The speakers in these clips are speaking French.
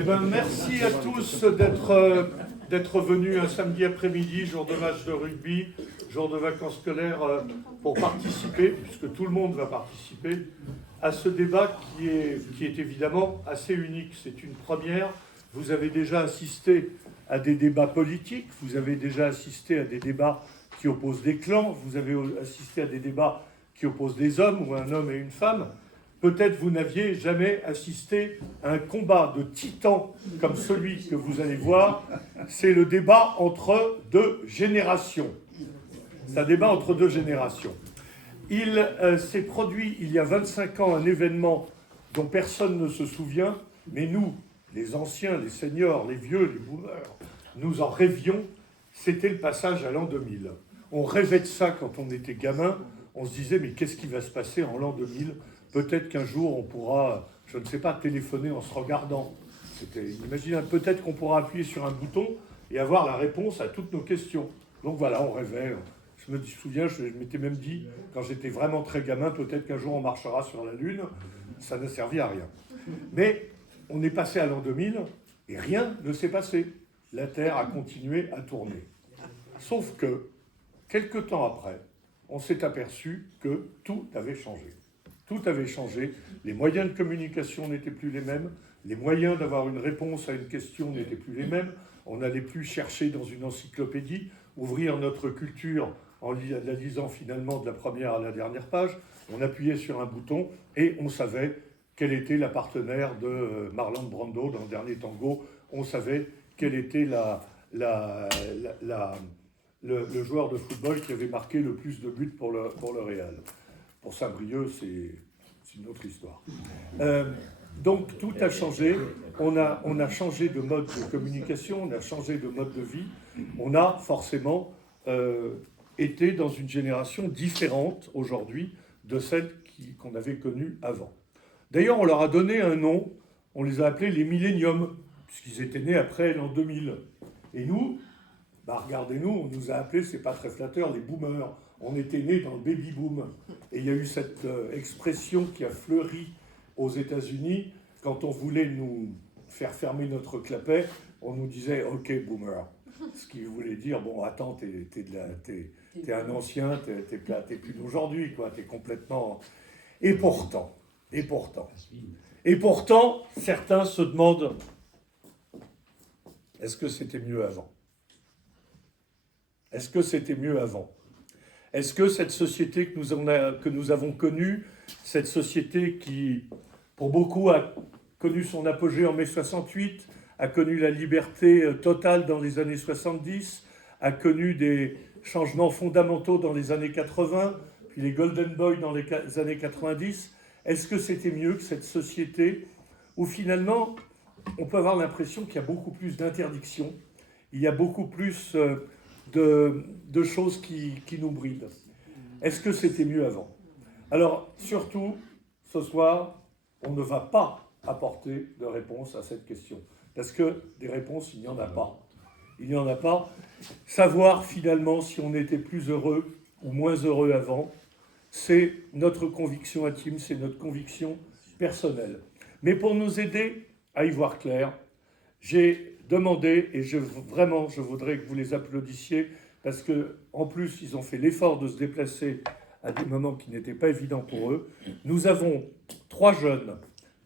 Eh ben, merci à tous d'être venus un samedi après-midi, jour de match de rugby, jour de vacances scolaires, pour participer, puisque tout le monde va participer, à ce débat qui est évidemment assez unique. C'est une première. Vous avez déjà assisté à des débats politiques, vous avez déjà assisté à des débats qui opposent des clans, vous avez assisté à des débats qui opposent des hommes ou un homme et une femme. Peut-être vous n'aviez jamais assisté à un combat de titans comme celui que vous allez voir. C'est le débat entre deux générations. C'est un débat entre deux générations. Il s'est produit il y a 25 ans un événement dont personne ne se souvient, mais nous, les anciens, les seniors, les vieux, les boomers, nous en rêvions. C'était le passage à l'an 2000. On rêvait de ça quand on était gamin. On se disait, mais qu'est-ce qui va se passer en l'an 2000 ? Peut-être qu'un jour, on pourra, je ne sais pas, téléphoner en se regardant. Imaginez, peut-être qu'on pourra appuyer sur un bouton et avoir la réponse à toutes nos questions. Donc voilà, on rêvait. Je me souviens, je m'étais même dit, quand j'étais vraiment très gamin, peut-être qu'un jour on marchera sur la Lune. Ça n'a servi à rien. Mais on est passé à l'an 2000 et rien ne s'est passé. La Terre a continué à tourner. Sauf que, quelque temps après, on s'est aperçu que tout avait changé. Tout avait changé, les moyens de communication n'étaient plus les mêmes, les moyens d'avoir une réponse à une question n'étaient plus les mêmes, on n'allait plus chercher dans une encyclopédie, ouvrir notre culture en la lisant finalement de la première à la dernière page, on appuyait sur un bouton et on savait quelle était la partenaire de Marlon Brando dans le dernier tango, on savait quel était le joueur de football qui avait marqué le plus de buts pour le Real. Pour Saint-Brieuc, c'est une autre histoire. Donc tout a changé. On a changé de mode de communication, on a changé de mode de vie. On a forcément été dans une génération différente aujourd'hui de celle qu'on avait connue avant. D'ailleurs, on leur a donné un nom. On les a appelés les milléniums, puisqu'ils étaient nés après l'an 2000. Et nous, regardez-nous, on nous a appelés, c'est pas très flatteur, les boomers. On était nés dans le baby-boom. Et il y a eu cette expression qui a fleuri aux États-Unis. Quand on voulait nous faire fermer notre clapet, on nous disait « Ok, boomer ». Ce qui voulait dire « Bon, attends, t'es un ancien, t'es plus d'aujourd'hui, quoi. T'es complètement... » Et pourtant, certains se demandent « Est-ce que c'était mieux avant ?» Est-ce que c'était mieux avant ? Est-ce que cette société que nous avons connue, cette société qui, pour beaucoup, a connu son apogée en mai 68, a connu la liberté totale dans les années 70, a connu des changements fondamentaux dans les années 80, puis les Golden Boys dans les années 90, est-ce que c'était mieux que cette société où finalement, on peut avoir l'impression qu'il y a beaucoup plus d'interdictions, il y a beaucoup plus... de choses qui nous brident. Est-ce que c'était mieux avant ? Alors, surtout, ce soir, on ne va pas apporter de réponse à cette question. Parce que des réponses, il n'y en a pas. Il n'y en a pas. Savoir finalement si on était plus heureux ou moins heureux avant, c'est notre conviction intime, c'est notre conviction personnelle. Mais pour nous aider à y voir clair, j'ai demandé, et je voudrais que vous les applaudissiez, parce qu'en plus, ils ont fait l'effort de se déplacer à des moments qui n'étaient pas évidents pour eux. Nous avons 3 jeunes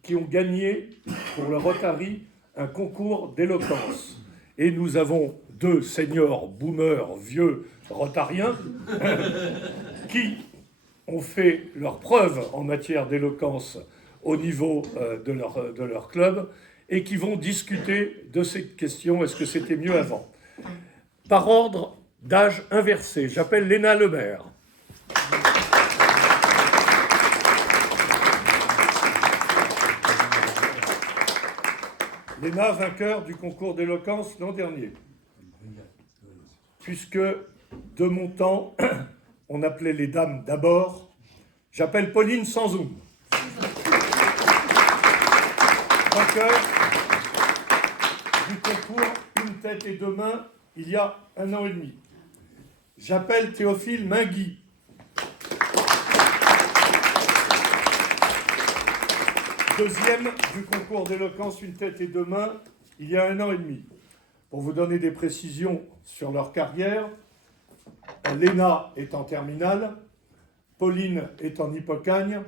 qui ont gagné pour le Rotary un concours d'éloquence. Et nous avons 2 seniors, boomers, vieux rotariens, qui ont fait leur preuve en matière d'éloquence au niveau de leur club, et qui vont discuter de cette question, est-ce que c'était mieux avant ? Par ordre d'âge inversé, j'appelle Léna Lemaire. Léna, vainqueur du concours d'éloquence l'an dernier. Puisque, de mon temps, on appelait les dames d'abord, j'appelle Pauline Sanzoum. Vainqueur du concours Une tête et 2 mains, il y a 1 an et demi. J'appelle Théophile Mingui. Deuxième du concours d'éloquence, une tête et deux mains, il y a 1 an et demi. Pour vous donner des précisions sur leur carrière, Léna est en terminale, Pauline est en Hippocagne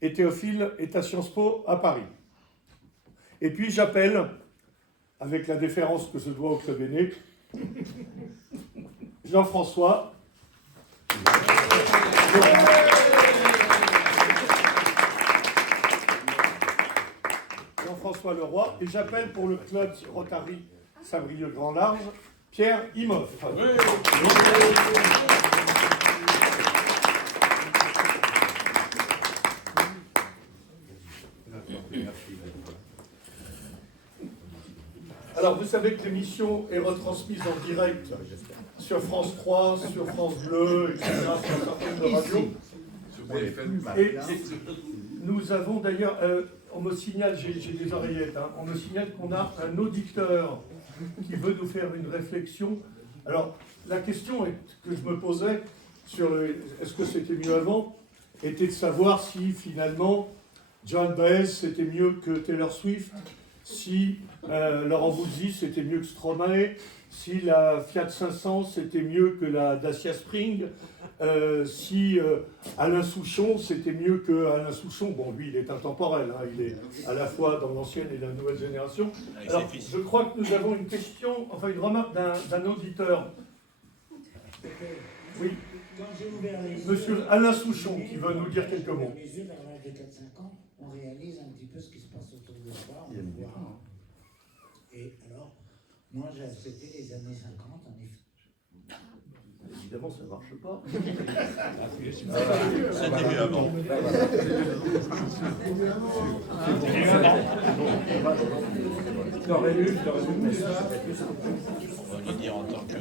et Théophile est à Sciences Po à Paris. Et puis j'appelle, avec la déférence que se doit au Club Aîné, Jean-François. Jean-François Leroy, et j'appelle pour le club Rotary Saint-Brieuc Grand Large, Pierre Imhoff. Oui. Alors, vous savez que l'émission est retransmise en direct sur France 3, sur France Bleu, etc., sur certaines radios. Et nous avons d'ailleurs, on me signale, j'ai des oreillettes, hein, on me signale qu'on a un auditeur qui veut nous faire une réflexion. Alors, la question que je me posais sur est-ce que c'était mieux avant, était de savoir si finalement Joan Baez c'était mieux que Taylor Swift, si Laurent Voulzy c'était mieux que Stromae, si la Fiat 500 c'était mieux que la Dacia Spring, si Alain Souchon c'était mieux que Alain Souchon. Bon, lui il est intemporel, hein, il est à la fois dans l'ancienne et la nouvelle génération. Alors, je crois que nous avons une question, enfin une remarque d'un auditeur. Oui. Monsieur Alain Souchon qui veut nous dire quelques mots. Les yeux vers l'âge de 4-5 ans, on réalise un petit peu ce qui se passe autour de soi, on le voit. Et alors, moi j'ai aspecté les années 50 en effet. Évidemment, ça ne marche pas. C'était mieux avant. On va lui dire en tant que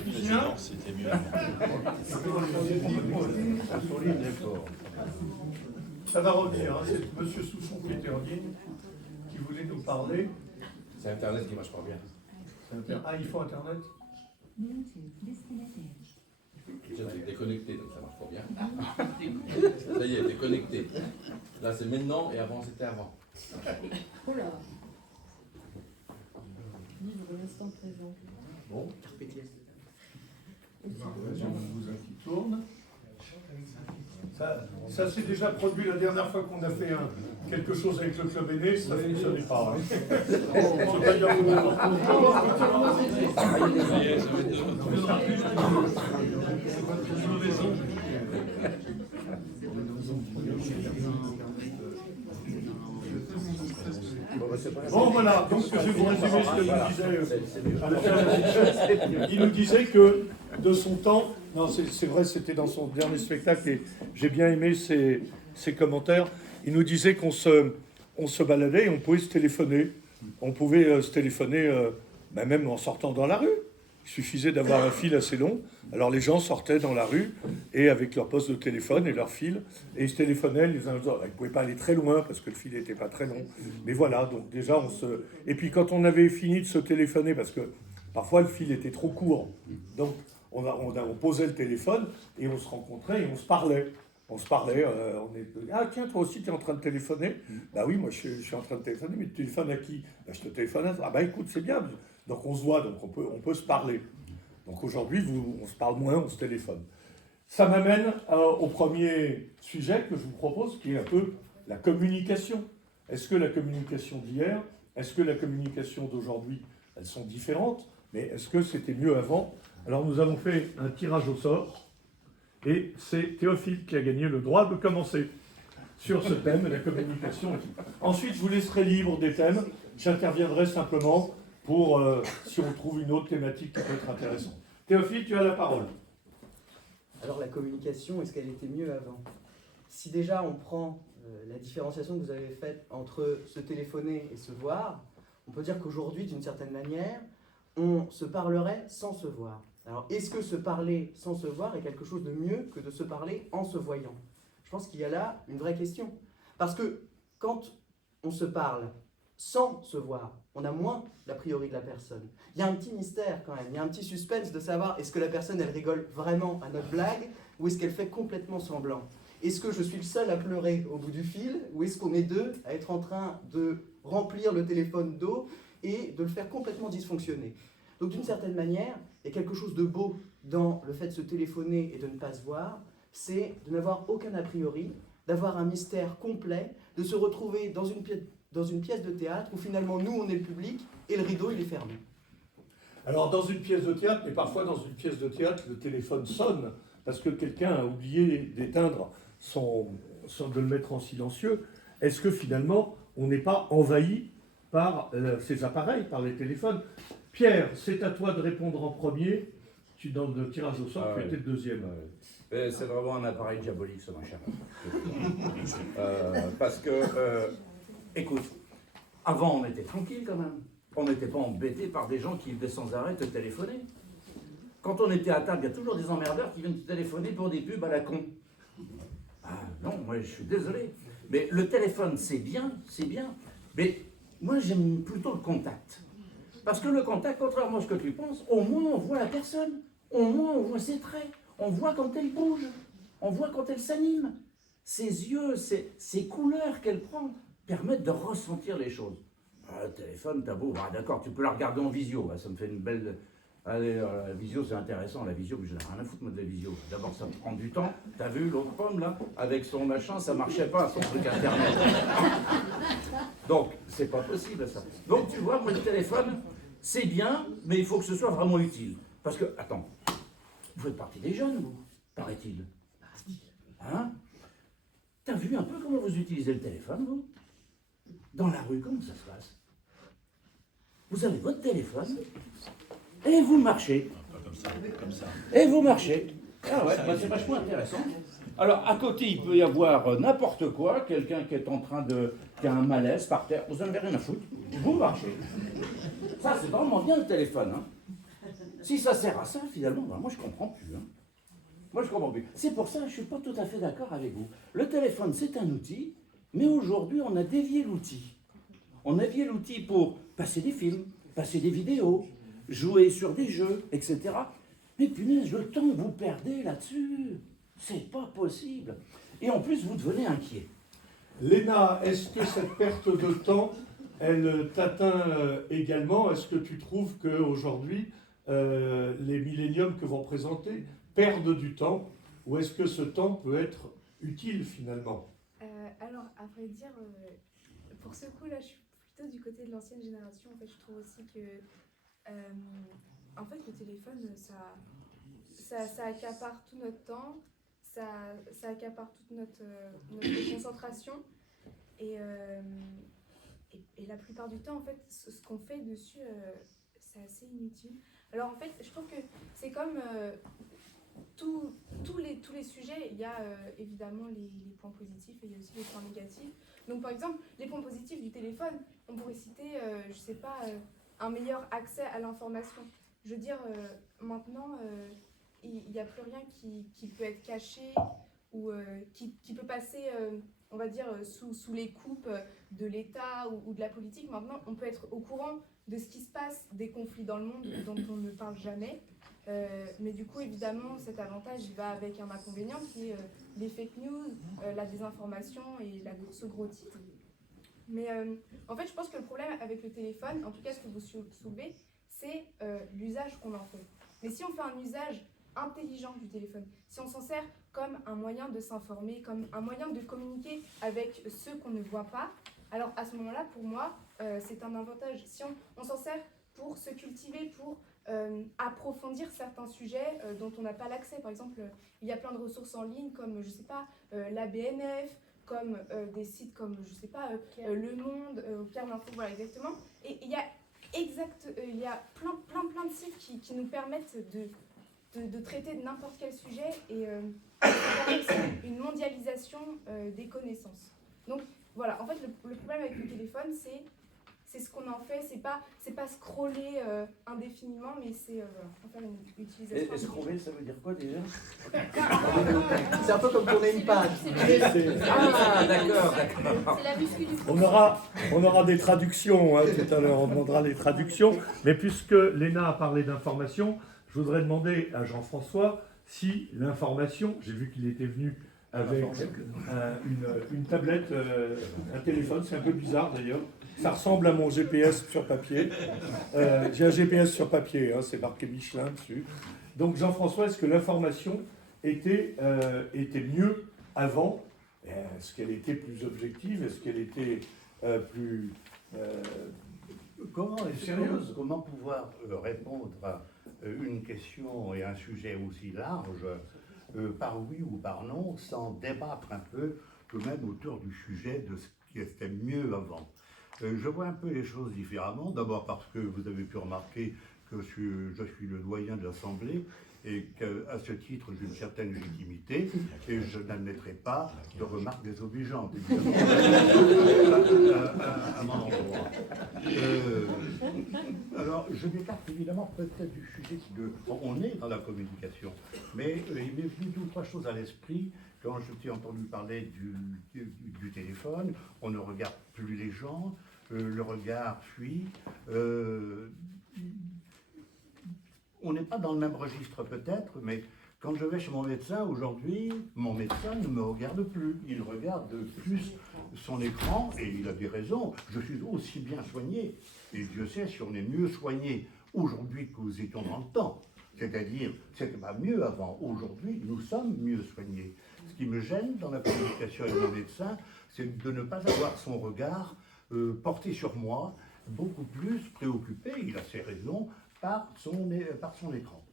président, c'était mieux avant. Ça va revenir, hein. C'est M. Souchon qui était en ligne, qui voulait nous parler. C'est Internet qui marche pas bien. Ah, il faut Internet? J'ai déconnecté, donc ça marche pas bien. Ça y est, déconnecté. Là, c'est maintenant et avant, c'était avant. Oh là. Vivre l'instant présent. Bon. Qui tourne. Ça s'est déjà produit la dernière fois qu'on a fait quelque chose avec le Club Aîné, ça ne fonctionnait pas. Bon voilà, donc je vais vous résumer ce que nous disait. Il nous disait que de son temps, non c'est vrai, c'était dans son dernier spectacle et j'ai bien aimé ses commentaires. Il nous disait qu'on se baladait et on pouvait se téléphoner. On pouvait se téléphoner même en sortant dans la rue. Il suffisait d'avoir un fil assez long. Alors les gens sortaient dans la rue et avec leur poste de téléphone et leur fil, et ils se téléphonaient les uns aux autres. Ils ne pouvaient pas aller très loin parce que le fil n'était pas très long. Mais voilà, donc déjà on se... Et puis quand on avait fini de se téléphoner, parce que parfois le fil était trop court, donc on posait le téléphone et on se rencontrait et on se parlait. On se parlait, ah tiens, toi aussi tu es en train de téléphoner? Bah oui, moi je suis en train de téléphoner, mais tu téléphones à qui? Bah, je te téléphone à toi. Ah bah écoute, c'est bien. Donc on se voit, donc on peut se parler. Donc aujourd'hui, on se parle moins, on se téléphone. Ça m'amène au premier sujet que je vous propose, qui est un peu la communication. Est-ce que la communication d'hier, est-ce que la communication d'aujourd'hui, elles sont différentes, mais est-ce que c'était mieux avant? Alors nous avons fait un tirage au sort, et c'est Théophile qui a gagné le droit de commencer sur ce thème, la communication. Ensuite, je vous laisserai libre des thèmes. J'interviendrai simplement pour, si on trouve une autre thématique qui peut être intéressante. Théophile, tu as la parole. Alors la communication, est-ce qu'elle était mieux avant? Si déjà on prend la différenciation que vous avez faite entre se téléphoner et se voir, on peut dire qu'aujourd'hui, d'une certaine manière, on se parlerait sans se voir. Alors est-ce que se parler sans se voir est quelque chose de mieux que de se parler en se voyant? Je pense qu'il y a là une vraie question. Parce que quand on se parle sans se voir, on a moins l'a priori de la personne. Il y a un petit mystère quand même, il y a un petit suspense de savoir est-ce que la personne elle rigole vraiment à notre blague ou est-ce qu'elle fait complètement semblant. Est-ce que je suis le seul à pleurer au bout du fil ou est-ce qu'on est deux à être en train de remplir le téléphone d'eau et de le faire complètement dysfonctionner? Donc d'une certaine manière, il y a quelque chose de beau dans le fait de se téléphoner et de ne pas se voir, c'est de n'avoir aucun a priori, d'avoir un mystère complet, de se retrouver dans une pièce de théâtre où finalement nous on est le public et le rideau il est fermé. Alors dans une pièce de théâtre, mais parfois dans une pièce de théâtre, le téléphone sonne parce que quelqu'un a oublié d'éteindre de le mettre en silencieux. Est-ce que finalement on n'est pas envahi par ces appareils, par les téléphones? Pierre, c'est à toi de répondre en premier. Dans le tirage au sort, tu étais le deuxième. C'est vraiment un appareil diabolique, ce machin. Parce que, écoute, avant on était tranquille quand même. On n'était pas embêté par des gens qui venaient sans arrêt te téléphoner. Quand on était à table, il y a toujours des emmerdeurs qui viennent te téléphoner pour des pubs à la con. Ah non, moi je suis désolé. Mais le téléphone, c'est bien. Mais moi j'aime plutôt le contact. Parce que le contact, contrairement à ce que tu penses, au moins on voit la personne. Au moins on voit ses traits. On voit quand elle bouge. On voit quand elle s'anime. Ses yeux, ses couleurs qu'elle prend permettent de ressentir les choses. Le téléphone, t'as beau, d'accord, tu peux la regarder en visio, ça me fait une belle... Allez, la visio c'est intéressant, la visio, mais j'en ai rien à foutre moi de la visio. D'abord ça me prend du temps, t'as vu l'autre pomme là, avec son machin, ça marchait pas, son truc internet. Donc, c'est pas possible ça. Donc tu vois, moi le téléphone, c'est bien, mais il faut que ce soit vraiment utile. Parce que, attends, vous faites partie des jeunes, vous, paraît-il. Hein? T'as vu un peu comment vous utilisez le téléphone, vous? Dans la rue, comment ça se passe? Vous avez votre téléphone et vous marchez. Comme ça. Et vous marchez. Ah ouais, c'est vachement intéressant. Alors, à côté, il peut y avoir n'importe quoi, quelqu'un qui est en train qui a un malaise par terre, vous n'en avez rien à foutre, vous marchez. Ça, c'est vraiment bien le téléphone. Hein. Si ça sert à ça, finalement, ben, moi je comprends plus. Hein. Moi je comprends plus. C'est pour ça que je ne suis pas tout à fait d'accord avec vous. Le téléphone, c'est un outil, mais aujourd'hui, on a dévié l'outil. On a dévié l'outil pour passer des films, passer des vidéos, jouer sur des jeux, etc. Mais punaise, le temps que vous perdez là-dessus, c'est pas possible. Et en plus, vous devenez inquiet. Léna, est-ce que cette perte de temps, elle t'atteint également? Est-ce que tu trouves qu'aujourd'hui, les milléniums que vous représentez perdent du temps? Ou est-ce que ce temps peut être utile finalement? Alors, à vrai dire, pour ce coup-là, je suis plutôt du côté de l'ancienne génération. En fait, je trouve aussi que en fait, le téléphone, ça accapare tout notre temps, ça accapare toute notre concentration. Et la plupart du temps, en fait, ce qu'on fait dessus, c'est assez inutile. Alors, en fait, je trouve que c'est comme tous les sujets, il y a évidemment les points positifs et il y a aussi les points négatifs. Donc, par exemple, les points positifs du téléphone, on pourrait citer, je sais pas, un meilleur accès à l'information. Je veux dire, maintenant, il n'y a plus rien qui peut être caché ou qui peut passer, on va dire, sous les coupes de l'État ou de la politique. Maintenant, on peut être au courant de ce qui se passe, des conflits dans le monde dont on ne parle jamais. Mais du coup, évidemment, cet avantage il va avec un inconvénient qui est les fake news, la désinformation et la course au gros titre. Mais en fait, je pense que le problème avec le téléphone, en tout cas ce que vous soulevez, c'est l'usage qu'on en fait. Mais si on fait un usage intelligent du téléphone, si on s'en sert comme un moyen de s'informer, comme un moyen de communiquer avec ceux qu'on ne voit pas, alors à ce moment-là, pour moi, c'est un avantage. Si on s'en sert pour se cultiver, pour approfondir certains sujets dont on n'a pas l'accès. Par exemple, il y a plein de ressources en ligne comme, je sais pas, la BNF, comme des sites comme, je sais pas, Le Monde, Pierre L'Info, voilà exactement. Et il y a plein de sites qui nous permettent de traiter de n'importe quel sujet et une mondialisation des connaissances. Donc voilà, en fait le problème avec le téléphone c'est ce qu'on en fait, c'est pas scroller indéfiniment, mais c'est en faire une utilisation. Et scroller, ça veut dire quoi déjà? C'est un peu comme tourner une page. Ah, d'accord. C'est la muscu du On aura des traductions, hein, tout à l'heure on demandera les traductions. Mais puisque Léna a parlé d'information, je voudrais demander à Jean-François si l'information, j'ai vu qu'il était venu avec une tablette, un téléphone, c'est un peu bizarre d'ailleurs. Ça ressemble à mon GPS sur papier. J'ai un GPS sur papier, hein, c'est marqué Michelin dessus. Donc Jean-François, est-ce que l'information était mieux avant? Est-ce qu'elle était plus objective? Est-ce qu'elle était plus sérieuse? Comment pouvoir répondre à une question et un sujet aussi large par oui ou par non, sans débattre un peu quand même autour du sujet de ce qui était mieux avant? Je vois un peu les choses différemment, d'abord parce que vous avez pu remarquer que je suis le doyen de l'Assemblée et qu'à ce titre j'ai une certaine légitimité et je n'admettrai pas de remarques désobligeantes, évidemment, à mon endroit. Alors, je m'écarte évidemment peut-être du sujet on est dans la communication, mais il m'est venu deux ou trois choses à l'esprit quand je t'ai entendu parler du téléphone. On ne regarde plus les gens, le regard fuit. On n'est pas dans le même registre peut-être, mais quand je vais chez mon médecin aujourd'hui, mon médecin ne me regarde plus. Il regarde plus son écran et il a des raisons. Je suis aussi bien soigné. Et Dieu sait si on est mieux soigné aujourd'hui que nous étions dans le temps. C'est-à-dire, c'était pas mieux avant. Aujourd'hui, nous sommes mieux soignés. Ce qui me gêne dans la communication avec mon médecin, c'est de ne pas avoir son regard porté sur moi, beaucoup plus préoccupé, il a ses raisons, par son écran.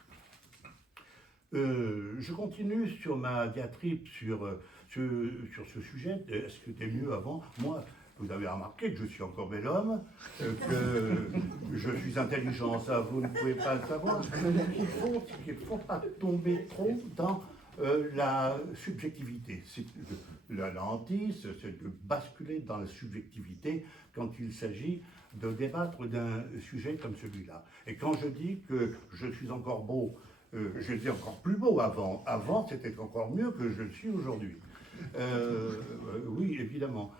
Je continue sur ma diatribe sur ce sujet. Est-ce que c'était mieux avant? Moi, vous avez remarqué que je suis encore bel homme, que je suis intelligent, ça vous ne pouvez pas le savoir. Il ne faut pas tomber trop dans la subjectivité. La hantise, c'est de basculer dans la subjectivité quand il s'agit de débattre d'un sujet comme celui-là. Et quand je dis que je suis encore beau, j'étais encore plus beau avant. Avant, c'était encore mieux que je le suis aujourd'hui. Oui, évidemment.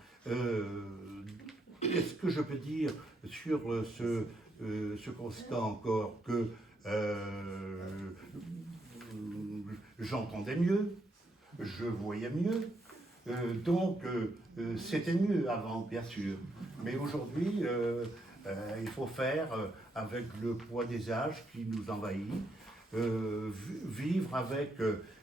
Est-ce que je peux dire sur ce constat encore que j'entendais mieux, je voyais mieux, donc c'était mieux avant, bien sûr. Mais aujourd'hui, il faut faire avec le poids des âges qui nous envahit, vivre avec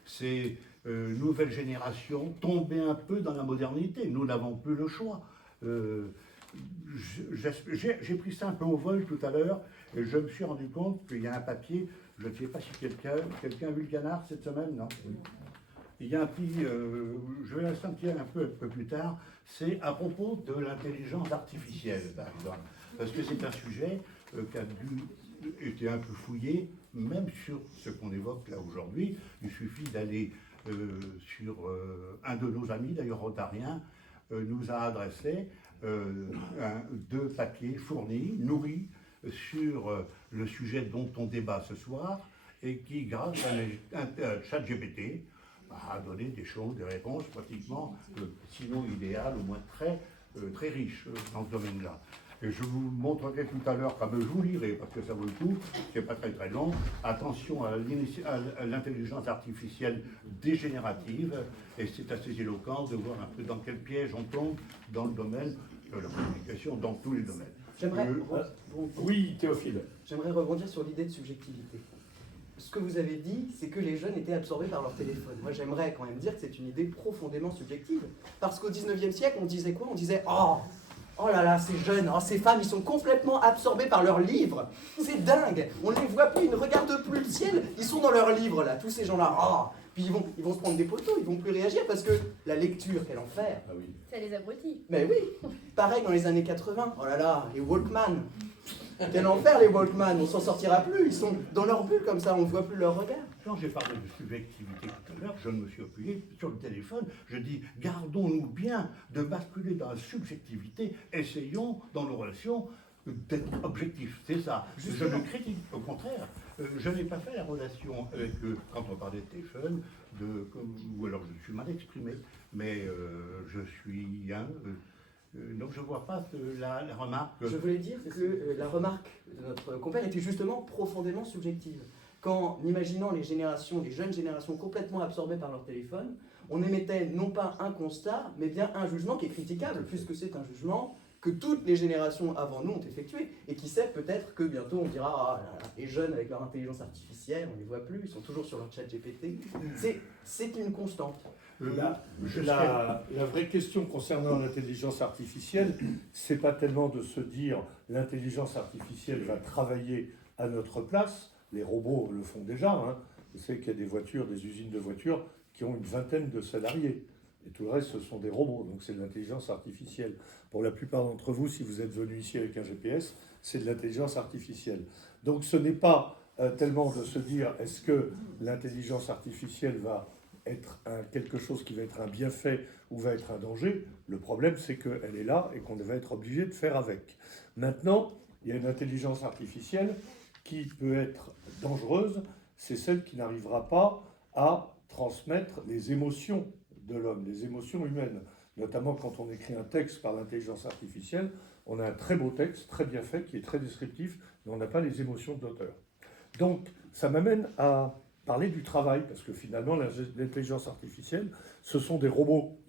ces nouvelles générations, tomber un peu dans la modernité. Nous n'avons plus le choix. J'ai pris ça un peu au vol tout à l'heure et je me suis rendu compte qu'il y a un papier, je ne sais pas si quelqu'un a vu le Canard cette semaine, non? Il y a un petit, je vais rester un peu plus tard, c'est à propos de l'intelligence artificielle, par exemple. Parce que c'est un sujet qui a été un peu fouillé, même sur ce qu'on évoque là aujourd'hui. Il suffit d'aller sur un de nos amis, d'ailleurs rotarien, nous a adressé deux papiers fournis, nourris, sur le sujet dont on débat ce soir, et qui, grâce à un chat GPT, a donné des choses, des réponses pratiquement, sinon idéales, au moins très riches dans ce domaine-là. Et je vous montrerai tout à l'heure, je vous lirai, parce que ça vaut le coup, c'est pas très long, attention à l'intelligence artificielle dégénérative, et c'est assez éloquent de voir un peu dans quel piège on tombe dans le domaine de la communication, dans tous les domaines. Oui, Théophile. J'aimerais rebondir sur l'idée de subjectivité. Ce que vous avez dit, c'est que les jeunes étaient absorbés par leur téléphone. Moi, j'aimerais quand même dire que c'est une idée profondément subjective. Parce qu'au 19e siècle, on disait quoi? On disait « Oh là là, ces jeunes, ces femmes, ils sont complètement absorbés par leurs livres. C'est dingue. On ne les voit plus, ils ne regardent plus le ciel. Ils sont dans leurs livres, là, tous ces gens-là. Puis ils vont se prendre des poteaux, ils vont plus réagir parce que la lecture, quel enfer. Ah oui. Ça les abrutit. Mais oui, pareil dans les années 80. Oh là là, les Walkman. Quel enfer les Walkman, on s'en sortira plus. Ils sont dans leur bulle comme ça, on ne voit plus leur regard. Quand j'ai parlé de subjectivité tout à l'heure, je me suis appuyé sur le téléphone. Je dis, gardons-nous bien de basculer dans la subjectivité. Essayons, dans nos relations, d'être objectifs. C'est ça. Je ne critique, au contraire. Je n'ai pas fait la relation avec, quand on parlait de téléphone, ou alors je suis mal exprimé, mais je suis donc je ne vois pas la remarque. Je voulais dire que la remarque de notre compère était justement profondément subjective. Qu'en imaginant les jeunes générations complètement absorbées par leur téléphone, on émettait non pas un constat, mais bien un jugement qui est critiquable, puisque c'est un jugement que toutes les générations avant nous ont effectué, et qui sait peut-être que bientôt on dira ah, là, là, les jeunes avec leur intelligence artificielle, on ne les voit plus, ils sont toujours sur leur chat GPT. C'est une constante. La vraie question concernant l'intelligence artificielle, c'est pas tellement de se dire l'intelligence artificielle va travailler à notre place. Les robots le font déjà. Hein. Je sais qu'il y a des voitures, des usines de voitures qui ont une vingtaine de salariés. Et tout le reste, ce sont des robots. Donc c'est de l'intelligence artificielle. Pour la plupart d'entre vous, si vous êtes venus ici avec un GPS, c'est de l'intelligence artificielle. Donc ce n'est pas tellement de se dire est-ce que l'intelligence artificielle va être quelque chose qui va être un bienfait ou va être un danger. Le problème, c'est qu'elle est là et qu'on va être obligé de faire avec. Maintenant, il y a une intelligence artificielle qui peut être dangereuse, c'est celle qui n'arrivera pas à transmettre les émotions de l'homme, les émotions humaines. Notamment quand on écrit un texte par l'intelligence artificielle, on a un très beau texte, très bien fait, qui est très descriptif, mais on n'a pas les émotions de l'auteur. Donc, ça m'amène à parler du travail, parce que finalement, l'intelligence artificielle, ce sont des robots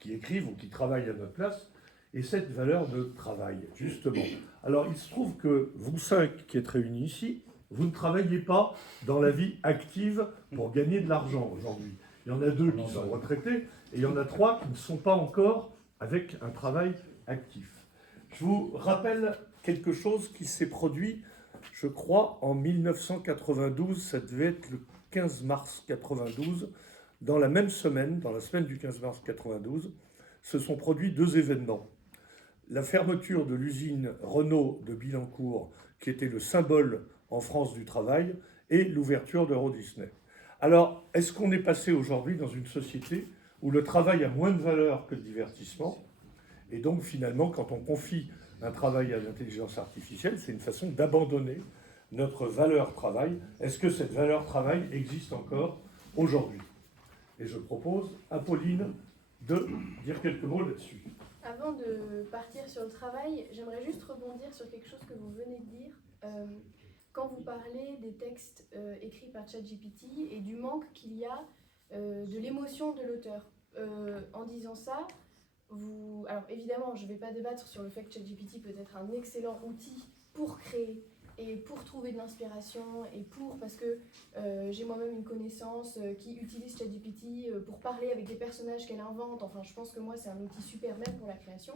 qui écrivent ou qui travaillent à notre place, et cette valeur de travail, justement. Alors, il se trouve que vous cinq qui êtes réunis ici, vous ne travaillez pas dans la vie active pour gagner de l'argent aujourd'hui. Il y en a 2 qui sont retraités, et il y en a 3 qui ne sont pas encore avec un travail actif. Je vous rappelle quelque chose qui s'est produit, je crois, en 1992, ça devait être le 15 mars 92, dans la même semaine, dans la semaine du 15 mars 92, se sont produits 2 événements. La fermeture de l'usine Renault de Billancourt, qui était le symbole en France du travail, et l'ouverture d'Euro Disney. Alors, est-ce qu'on est passé aujourd'hui dans une société où le travail a moins de valeur que le divertissement? Et donc, finalement, quand on confie un travail à l'intelligence artificielle, c'est une façon d'abandonner notre valeur travail. Est-ce que cette valeur travail existe encore aujourd'hui? Et je propose à Pauline de dire quelques mots là-dessus. Avant de partir sur le travail, j'aimerais juste rebondir sur quelque chose que vous venez de dire. Quand vous parlez des textes écrits par ChatGPT et du manque qu'il y a de l'émotion de l'auteur. En disant ça, alors évidemment, je ne vais pas débattre sur le fait que ChatGPT peut être un excellent outil pour créer et pour trouver de l'inspiration et parce que j'ai moi-même une connaissance qui utilise ChatGPT pour parler avec des personnages qu'elle invente. Enfin, je pense que moi, c'est un outil super même pour la création.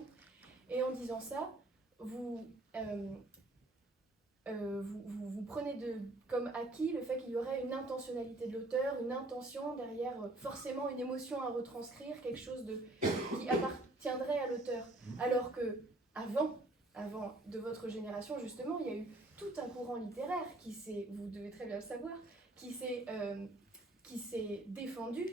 Et en disant ça, vous prenez comme acquis le fait qu'il y aurait une intentionnalité de l'auteur, une intention derrière, forcément une émotion à retranscrire, quelque chose qui appartiendrait à l'auteur. Alors que avant de votre génération, justement, il y a eu tout un courant littéraire qui s'est, vous devez très bien le savoir, qui s'est défendu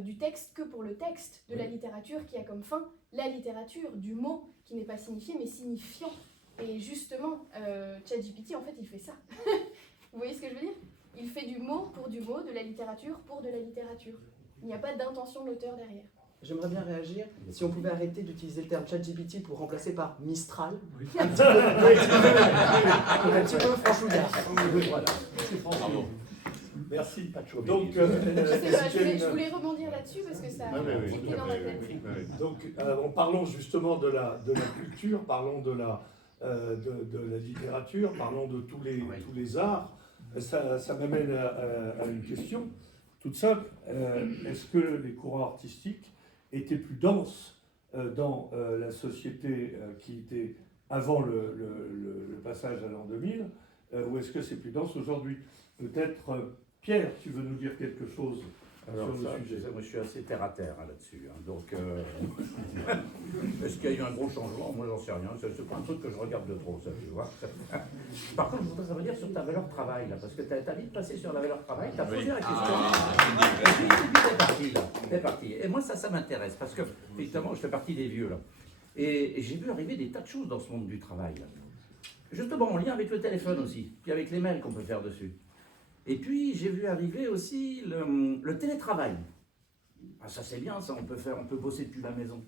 du texte que pour le texte, de la littérature qui a comme fin la littérature, du mot qui n'est pas signifié mais signifiant. Et justement, ChatGPT, en fait, il fait ça. Vous voyez ce que je veux dire? Il fait du mot pour du mot, de la littérature pour de la littérature. Il n'y a pas d'intention de l'auteur derrière. J'aimerais bien réagir. Si on pouvait arrêter d'utiliser le terme ChatGPT pour remplacer par Mistral, Oui. un petit peu franchouillard. Voilà. Bravo. Merci. Donc, Je sais pas, je voulais rebondir là-dessus parce que ça était dans ma tête. Donc, en parlant justement de la culture, parlons de la littérature, parlons de tous les arts, ça m'amène à une question toute simple. Est-ce que les courants artistiques étaient plus denses dans la société qui était avant le passage à l'an 2000, ou est-ce que c'est plus dense aujourd'hui? Peut-être, Pierre, tu veux nous dire quelque chose Alors sur ça, le sujet? moi je suis assez terre à terre là-dessus. Hein. Donc, est-ce qu'il y a eu un gros changement? Moi j'en sais rien. C'est pas un truc que je regarde de trop, ça, tu vois. Par contre, je voudrais revenir sur ta valeur travail, là, parce que tu as vite passé sur la valeur travail, tu as posé la question. Et puis t'es parti, là. T'es parti. Et moi, ça m'intéresse, parce que, effectivement, je fais partie des vieux, là. Et j'ai vu arriver des tas de choses dans ce monde du travail, là. Justement, en lien avec le téléphone aussi, puis avec les mails qu'on peut faire dessus. Et puis, j'ai vu arriver aussi le télétravail. Ah, ça c'est bien, ça, on peut bosser depuis la maison.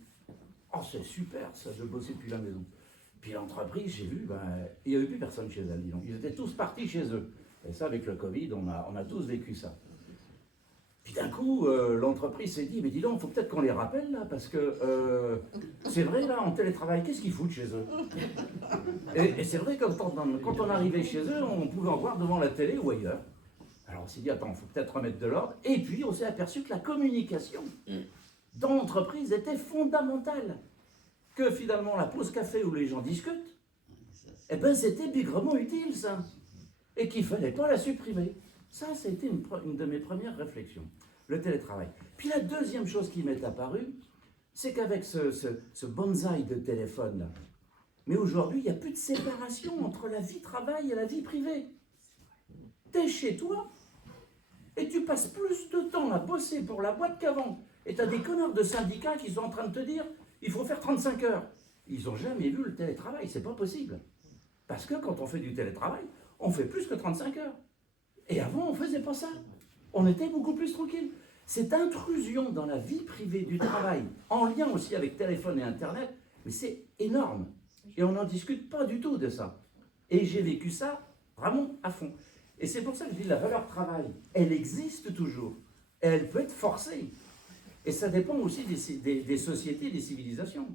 Oh, c'est super, ça, de bosser depuis la maison. Puis l'entreprise, j'ai vu, il n'y avait plus personne chez elle, dis donc. Ils étaient tous partis chez eux. Et ça, avec le Covid, on a tous vécu ça. Puis d'un coup, l'entreprise s'est dit, mais dis donc, il faut peut-être qu'on les rappelle là, parce que c'est vrai, là, en télétravail, qu'est-ce qu'ils foutent chez eux? Et c'est vrai que quand on arrivait chez eux, on pouvait en voir devant la télé ou ailleurs. Alors on s'est dit, attends, il faut peut-être remettre de l'ordre. Et puis on s'est aperçu que la communication dans l'entreprise était fondamentale. Que finalement, la pause café où les gens discutent, eh ben c'était bigrement utile, ça. Et qu'il ne fallait pas la supprimer. Ça a été une de mes premières réflexions, le télétravail. Puis la deuxième chose qui m'est apparue, c'est qu'avec ce bonsaï de téléphone, là, mais aujourd'hui, il n'y a plus de séparation entre la vie travail et la vie privée. Tu es chez toi et tu passes plus de temps à bosser pour la boîte qu'avant. Et tu as des connards de syndicats qui sont en train de te dire il faut faire 35 heures. Ils n'ont jamais vu le télétravail, c'est pas possible. Parce que quand on fait du télétravail, on fait plus que 35 heures. Et avant, on ne faisait pas ça. On était beaucoup plus tranquille. Cette intrusion dans la vie privée du travail, en lien aussi avec téléphone et Internet, mais c'est énorme. Et on n'en discute pas du tout de ça. Et j'ai vécu ça vraiment à fond. Et c'est pour ça que je dis la valeur travail, elle existe toujours. Et elle peut être forcée. Et ça dépend aussi des sociétés, des civilisations.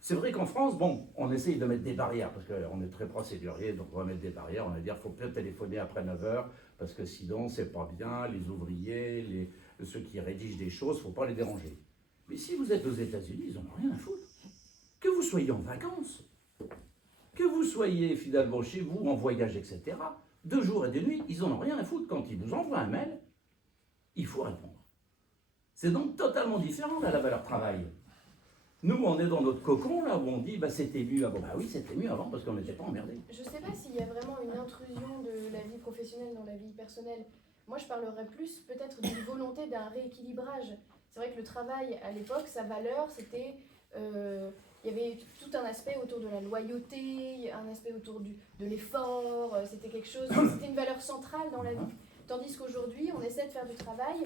C'est vrai qu'en France, bon, on essaye de mettre des barrières, parce qu'on est très procédurier, donc on va mettre des barrières, on va dire qu'il faut peut-être téléphoner après 9h, parce que sinon c'est pas bien, les ouvriers, ceux qui rédigent des choses, il ne faut pas les déranger. Mais si vous êtes aux États-Unis, ils n'en ont rien à foutre. Que vous soyez en vacances, que vous soyez finalement chez vous, en voyage, etc., 2 jours et 2 nuits, ils n'en ont rien à foutre. Quand ils nous envoient un mail, il faut répondre. C'est donc totalement différent de la valeur travail. Nous, on est dans notre cocon, là, où on dit, bah, c'était mieux avant. Bah oui, c'était mieux avant, parce qu'on n'était pas emmerdés. Je ne sais pas s'il y a vraiment une intrusion de la vie professionnelle dans la vie personnelle. Moi, je parlerais plus peut-être d'une volonté d'un rééquilibrage. C'est vrai que le travail, à l'époque, sa valeur, c'était... il y avait tout un aspect autour de la loyauté, un aspect autour de l'effort, c'était quelque chose... C'était une valeur centrale dans la vie. Tandis qu'aujourd'hui, on essaie de faire du travail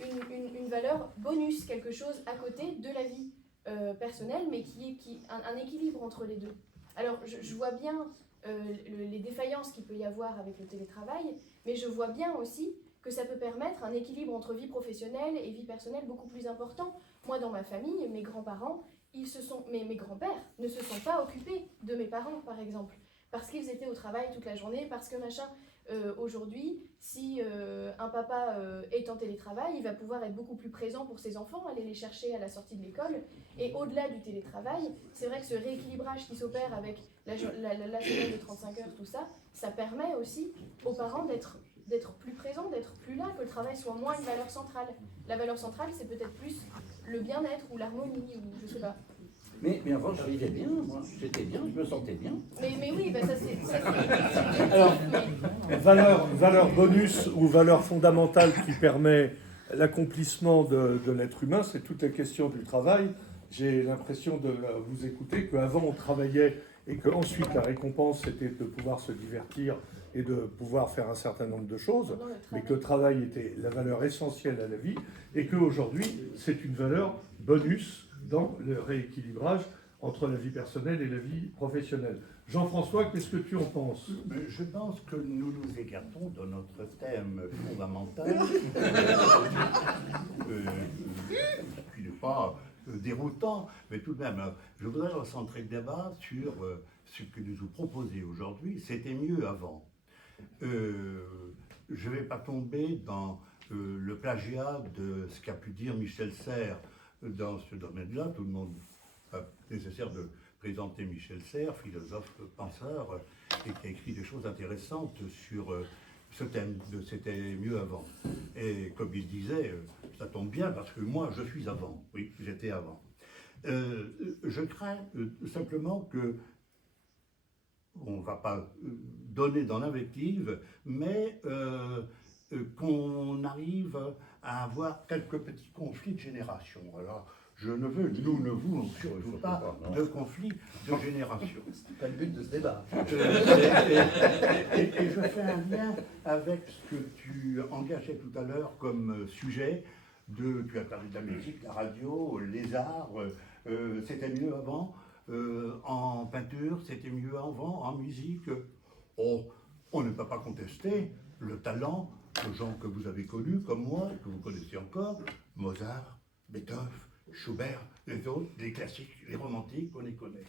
une valeur bonus, quelque chose à côté de la vie personnelle, mais un équilibre entre les deux. Alors, je vois bien les défaillances qu'il peut y avoir avec le télétravail, mais je vois bien aussi que ça peut permettre un équilibre entre vie professionnelle et vie personnelle beaucoup plus important. Moi, dans ma famille, mes grands-parents, mes grands-pères ne se sont pas occupés de mes parents, par exemple, parce qu'ils étaient au travail toute la journée, parce que machin... Aujourd'hui, si un papa est en télétravail, il va pouvoir être beaucoup plus présent pour ses enfants, aller les chercher à la sortie de l'école. Et au-delà du télétravail, c'est vrai que ce rééquilibrage qui s'opère avec la semaine de 35 heures, tout ça, ça permet aussi aux parents d'être plus présents, d'être plus là, que le travail soit moins une valeur centrale. La valeur centrale, c'est peut-être plus le bien-être ou l'harmonie, ou je sais pas. Mais avant, je vivais bien, moi. J'étais bien, je me sentais bien. Mais oui, bah ça c'est... Alors, valeur bonus ou valeur fondamentale qui permet l'accomplissement de l'être humain, c'est toute la question du travail. J'ai l'impression de vous écouter qu'avant on travaillait et qu'ensuite la récompense c'était de pouvoir se divertir et de pouvoir faire un certain nombre de choses, mais que le travail était la valeur essentielle à la vie et qu'aujourd'hui c'est une valeur bonus dans le rééquilibrage entre la vie personnelle et la vie professionnelle. Jean-François, qu'est-ce que tu en penses? Je pense que nous nous écartons de notre thème fondamental, qui n'est pas déroutant, mais tout de même, je voudrais recentrer le débat sur ce que nous vous proposez aujourd'hui. C'était mieux avant. Je ne vais pas tomber dans le plagiat de ce qu'a pu dire Michel Serres dans ce domaine-là. Tout le monde pas nécessaire de présenter Michel Serres, philosophe, penseur, et qui a écrit des choses intéressantes sur ce thème de c'était mieux avant. Et comme il disait, ça tombe bien parce que moi je suis avant, oui, j'étais avant. Je crains simplement que, on ne va pas donner dans l'invective, mais qu'on arrive à avoir quelques petits conflits de génération. Alors, nous ne voulons surtout pas de conflits de génération. C'est pas le but de ce débat. Et je fais un lien avec ce que tu engageais tout à l'heure comme sujet. Tu as parlé de la musique, la radio, les arts, c'était mieux avant. En peinture, c'était mieux avant. En musique, on ne peut pas contester le talent aux gens que vous avez connus, comme moi, que vous connaissez encore, Mozart, Beethoven, Schubert, les autres, les classiques, les romantiques, on les connaît.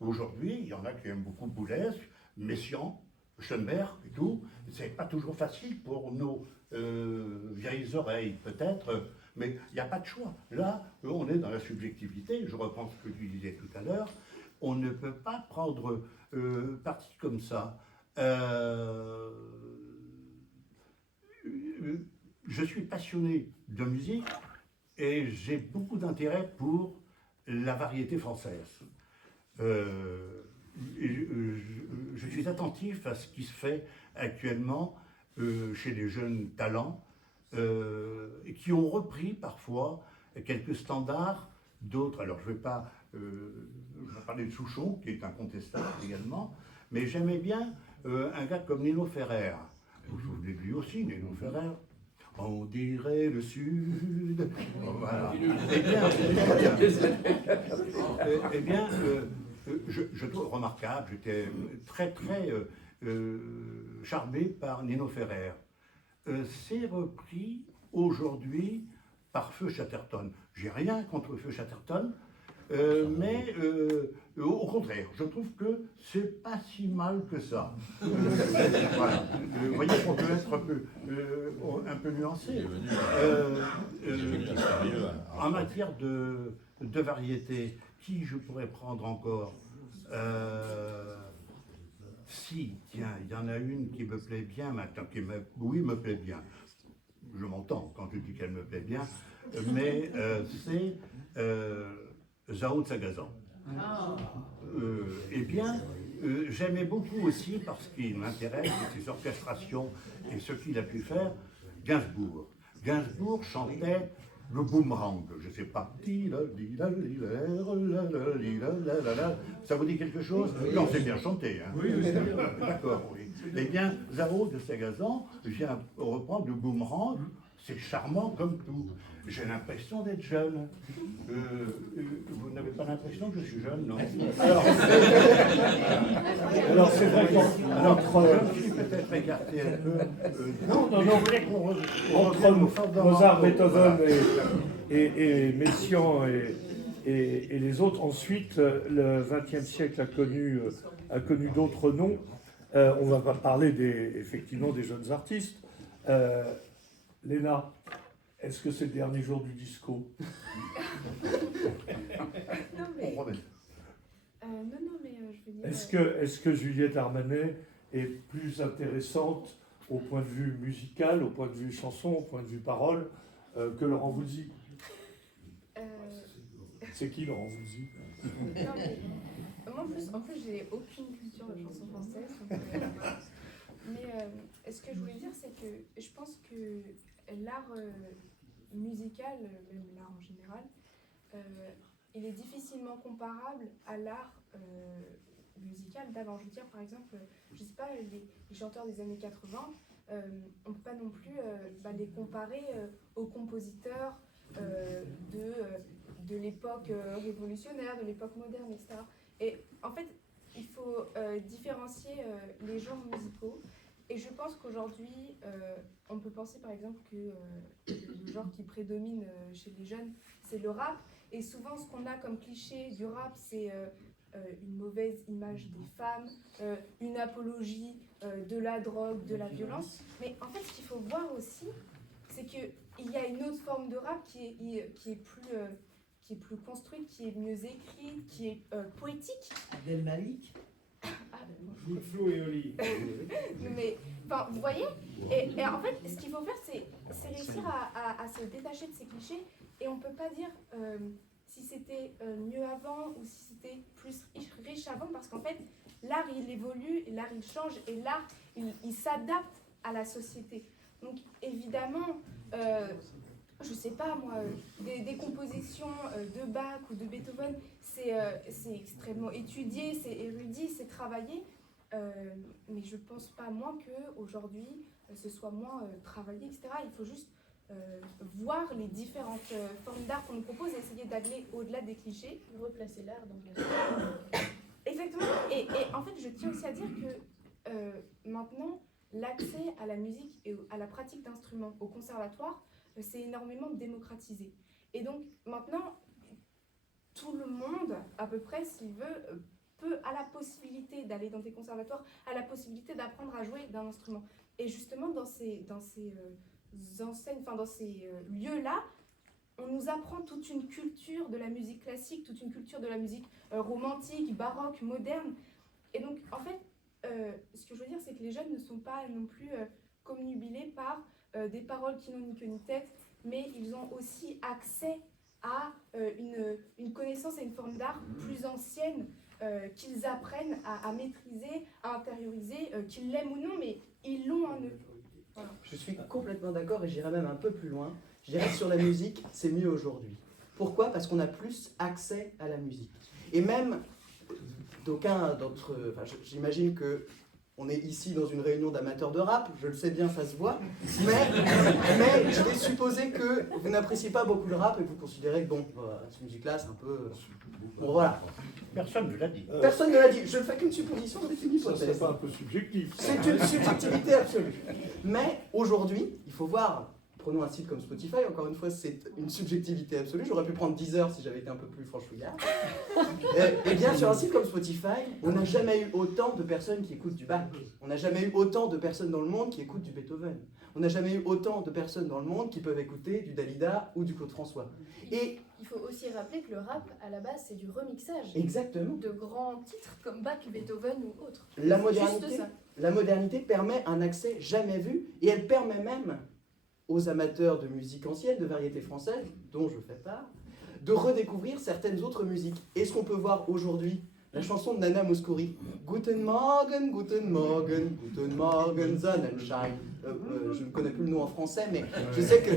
Aujourd'hui, il y en a qui aiment beaucoup Boulez, Messiaen, Schoenberg et tout. C'est pas toujours facile pour nos vieilles oreilles, peut-être, mais il n'y a pas de choix. Là, on est dans la subjectivité, je reprends ce que tu disais tout à l'heure, on ne peut pas prendre parti comme ça. Je suis passionné de musique et j'ai beaucoup d'intérêt pour la variété française. Je suis attentif à ce qui se fait actuellement chez les jeunes talents qui ont repris parfois quelques standards d'autres. Alors je vais parler de Souchon, qui est incontestable également, mais j'aimais bien un gars comme Nino Ferrer. Vous vous souvenez de lui aussi, Nino Ferrer? On dirait le Sud. Voilà. Eh bien, je trouve remarquable, j'étais très charmé par Nino Ferrer. C'est repris aujourd'hui par Feu Chatterton. J'ai rien contre Feu Chatterton, mais au contraire, je trouve que c'est pas si mal que ça. Voilà. Vous voyez qu'on peut être un peu nuancé. En matière de variété, qui je pourrais prendre encore? Si, tiens, il y en a une qui me plaît bien maintenant, oui, me plaît bien. Je m'entends quand je dis qu'elle me plaît bien, mais c'est Zao de Sagazan. Eh bien, j'aimais beaucoup aussi, parce qu'il m'intéresse, ses orchestrations et ce qu'il a pu faire, Gainsbourg. Gainsbourg chantait le boomerang, je ne sais pas. Ça vous dit quelque chose? Non, c'est bien chanté. Hein. Oui, d'accord, oui. Eh bien, Zao de Sagazan vient reprendre le boomerang, c'est charmant comme tout. J'ai l'impression d'être jeune. Vous n'avez pas l'impression que je suis jeune, non? Alors c'est vrai qu'on je suis peut-être écarté un peu. non, entre Mozart, Beethoven et Messiaen et les autres, ensuite le XXe siècle a connu d'autres noms. On va pas parler effectivement des jeunes artistes. Léna, est-ce que c'est le dernier jour du disco? Non, mais je veux dire... Est-ce que Juliette Armanet est plus intéressante au point de vue musical, au point de vue chanson, au point de vue parole, que Laurent Voulzy? C'est qui Laurent Voulzy? Non, mais moi en plus j'ai aucune culture de chanson française. Donc, mais ce que je voulais dire, c'est que je pense que l'art musical, même l'art en général, il est difficilement comparable à l'art musical d'avant. Je veux dire, par exemple, je sais pas, les chanteurs des années 80, on ne peut pas non plus les comparer aux compositeurs de l'époque révolutionnaire, de l'époque moderne, etc. Et en fait, il faut différencier les genres musicaux. Et je pense qu'aujourd'hui, on peut penser par exemple que le genre qui prédomine chez les jeunes, c'est le rap. Et souvent, ce qu'on a comme cliché du rap, c'est une mauvaise image des femmes, une apologie de la drogue, de la violence. Mais en fait, ce qu'il faut voir aussi, c'est qu'il y a une autre forme de rap qui est plus construite, qui est mieux écrite, qui est poétique. Abdel Malik. Flo et Oli. Mais, enfin, vous voyez, et en fait, ce qu'il faut faire, c'est réussir à se détacher de ces clichés. Et on ne peut pas dire si c'était mieux avant ou si c'était plus riche avant, parce qu'en fait, l'art, il évolue, l'art, il change, et l'art, il s'adapte à la société. Donc, évidemment, je sais pas moi, des compositions de Bach ou de Beethoven, c'est extrêmement étudié, c'est érudit, c'est travaillé, mais je pense pas moins qu'aujourd'hui ce soit moins travaillé, etc. Il faut juste voir les différentes formes d'art qu'on nous propose et essayer d'aller au-delà des clichés. Replacer l'art dans la... Exactement, et en fait je tiens aussi à dire que maintenant l'accès à la musique et à la pratique d'instruments au conservatoire s'est énormément démocratisé. Et donc maintenant, tout le monde, à peu près, s'il veut, a la possibilité d'aller dans des conservatoires, a la possibilité d'apprendre à jouer d'un instrument. Et justement, dans ces enseignes, enfin dans ces lieux-là, on nous apprend toute une culture de la musique classique, toute une culture de la musique romantique, baroque, moderne. Et donc, en fait, ce que je veux dire, c'est que les jeunes ne sont pas non plus comnubilés par des paroles qui n'ont ni queue ni tête, mais ils ont aussi accès à une connaissance et une forme d'art plus ancienne qu'ils apprennent à maîtriser, à intérioriser, qu'ils l'aiment ou non, mais ils l'ont en eux. Voilà. Je suis complètement d'accord et j'irai même un peu plus loin. Je dirais que sur la musique, c'est mieux aujourd'hui. Pourquoi ? Parce qu'on a plus accès à la musique. Et même d'aucuns d'entre... Enfin, j'imagine que on est ici dans une réunion d'amateurs de rap, je le sais bien, ça se voit, mais je vais supposer que vous n'appréciez pas beaucoup le rap et que vous considérez que, bon, cette musique-là, c'est un peu... Bon, voilà. Personne ne l'a dit. Personne ne l'a dit. Je ne fais qu'une supposition, c'est une Ça, hypothèse. c'est pas un peu subjectif. C'est une subjectivité absolue. Mais aujourd'hui, il faut voir, prenons un site comme Spotify, encore une fois, c'est une subjectivité absolue. J'aurais pu prendre 10 heures si j'avais été un peu plus franchouillard. Et bien, sur un site comme Spotify, on n'a jamais eu autant de personnes qui écoutent du Bach. On n'a jamais eu autant de personnes dans le monde qui écoutent du Beethoven. On n'a jamais eu autant de personnes dans le monde qui peuvent écouter du Dalida ou du Claude François. Et il faut aussi rappeler que le rap, à la base, c'est du remixage. exactement. De grands titres comme Bach, Beethoven ou autres. La Juste ça. modernité permet un accès jamais vu et elle permet même aux amateurs de musique ancienne, de variété française, dont je fais part, de redécouvrir certaines autres musiques. Et ce qu'on peut voir aujourd'hui, la chanson de Nana Mouskouri, Guten Morgen, Guten Morgen, Guten Morgen, Sonnenschein. Je ne connais plus le nom en français, mais je sais que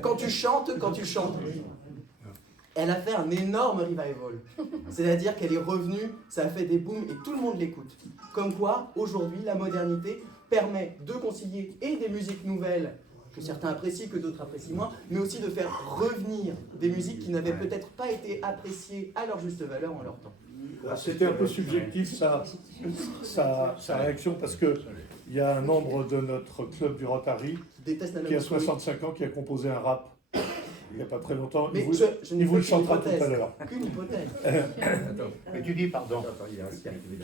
quand tu chantes, elle a fait un énorme revival. C'est-à-dire qu'elle est revenue, ça a fait des booms et tout le monde l'écoute. Comme quoi, aujourd'hui, la modernité permet de concilier et des musiques nouvelles que certains apprécient, que d'autres apprécient moins, mais aussi de faire revenir des musiques qui n'avaient peut-être pas été appréciées à leur juste valeur en leur temps. C'était un peu subjectif sa réaction parce qu'il y a un membre de notre club du Rotary qui a 65 ans qui a composé un rap il n'y a pas très longtemps. Mais il vous le chantera tout à l'heure. Qu'une hypothèse. Mais tu dis pardon.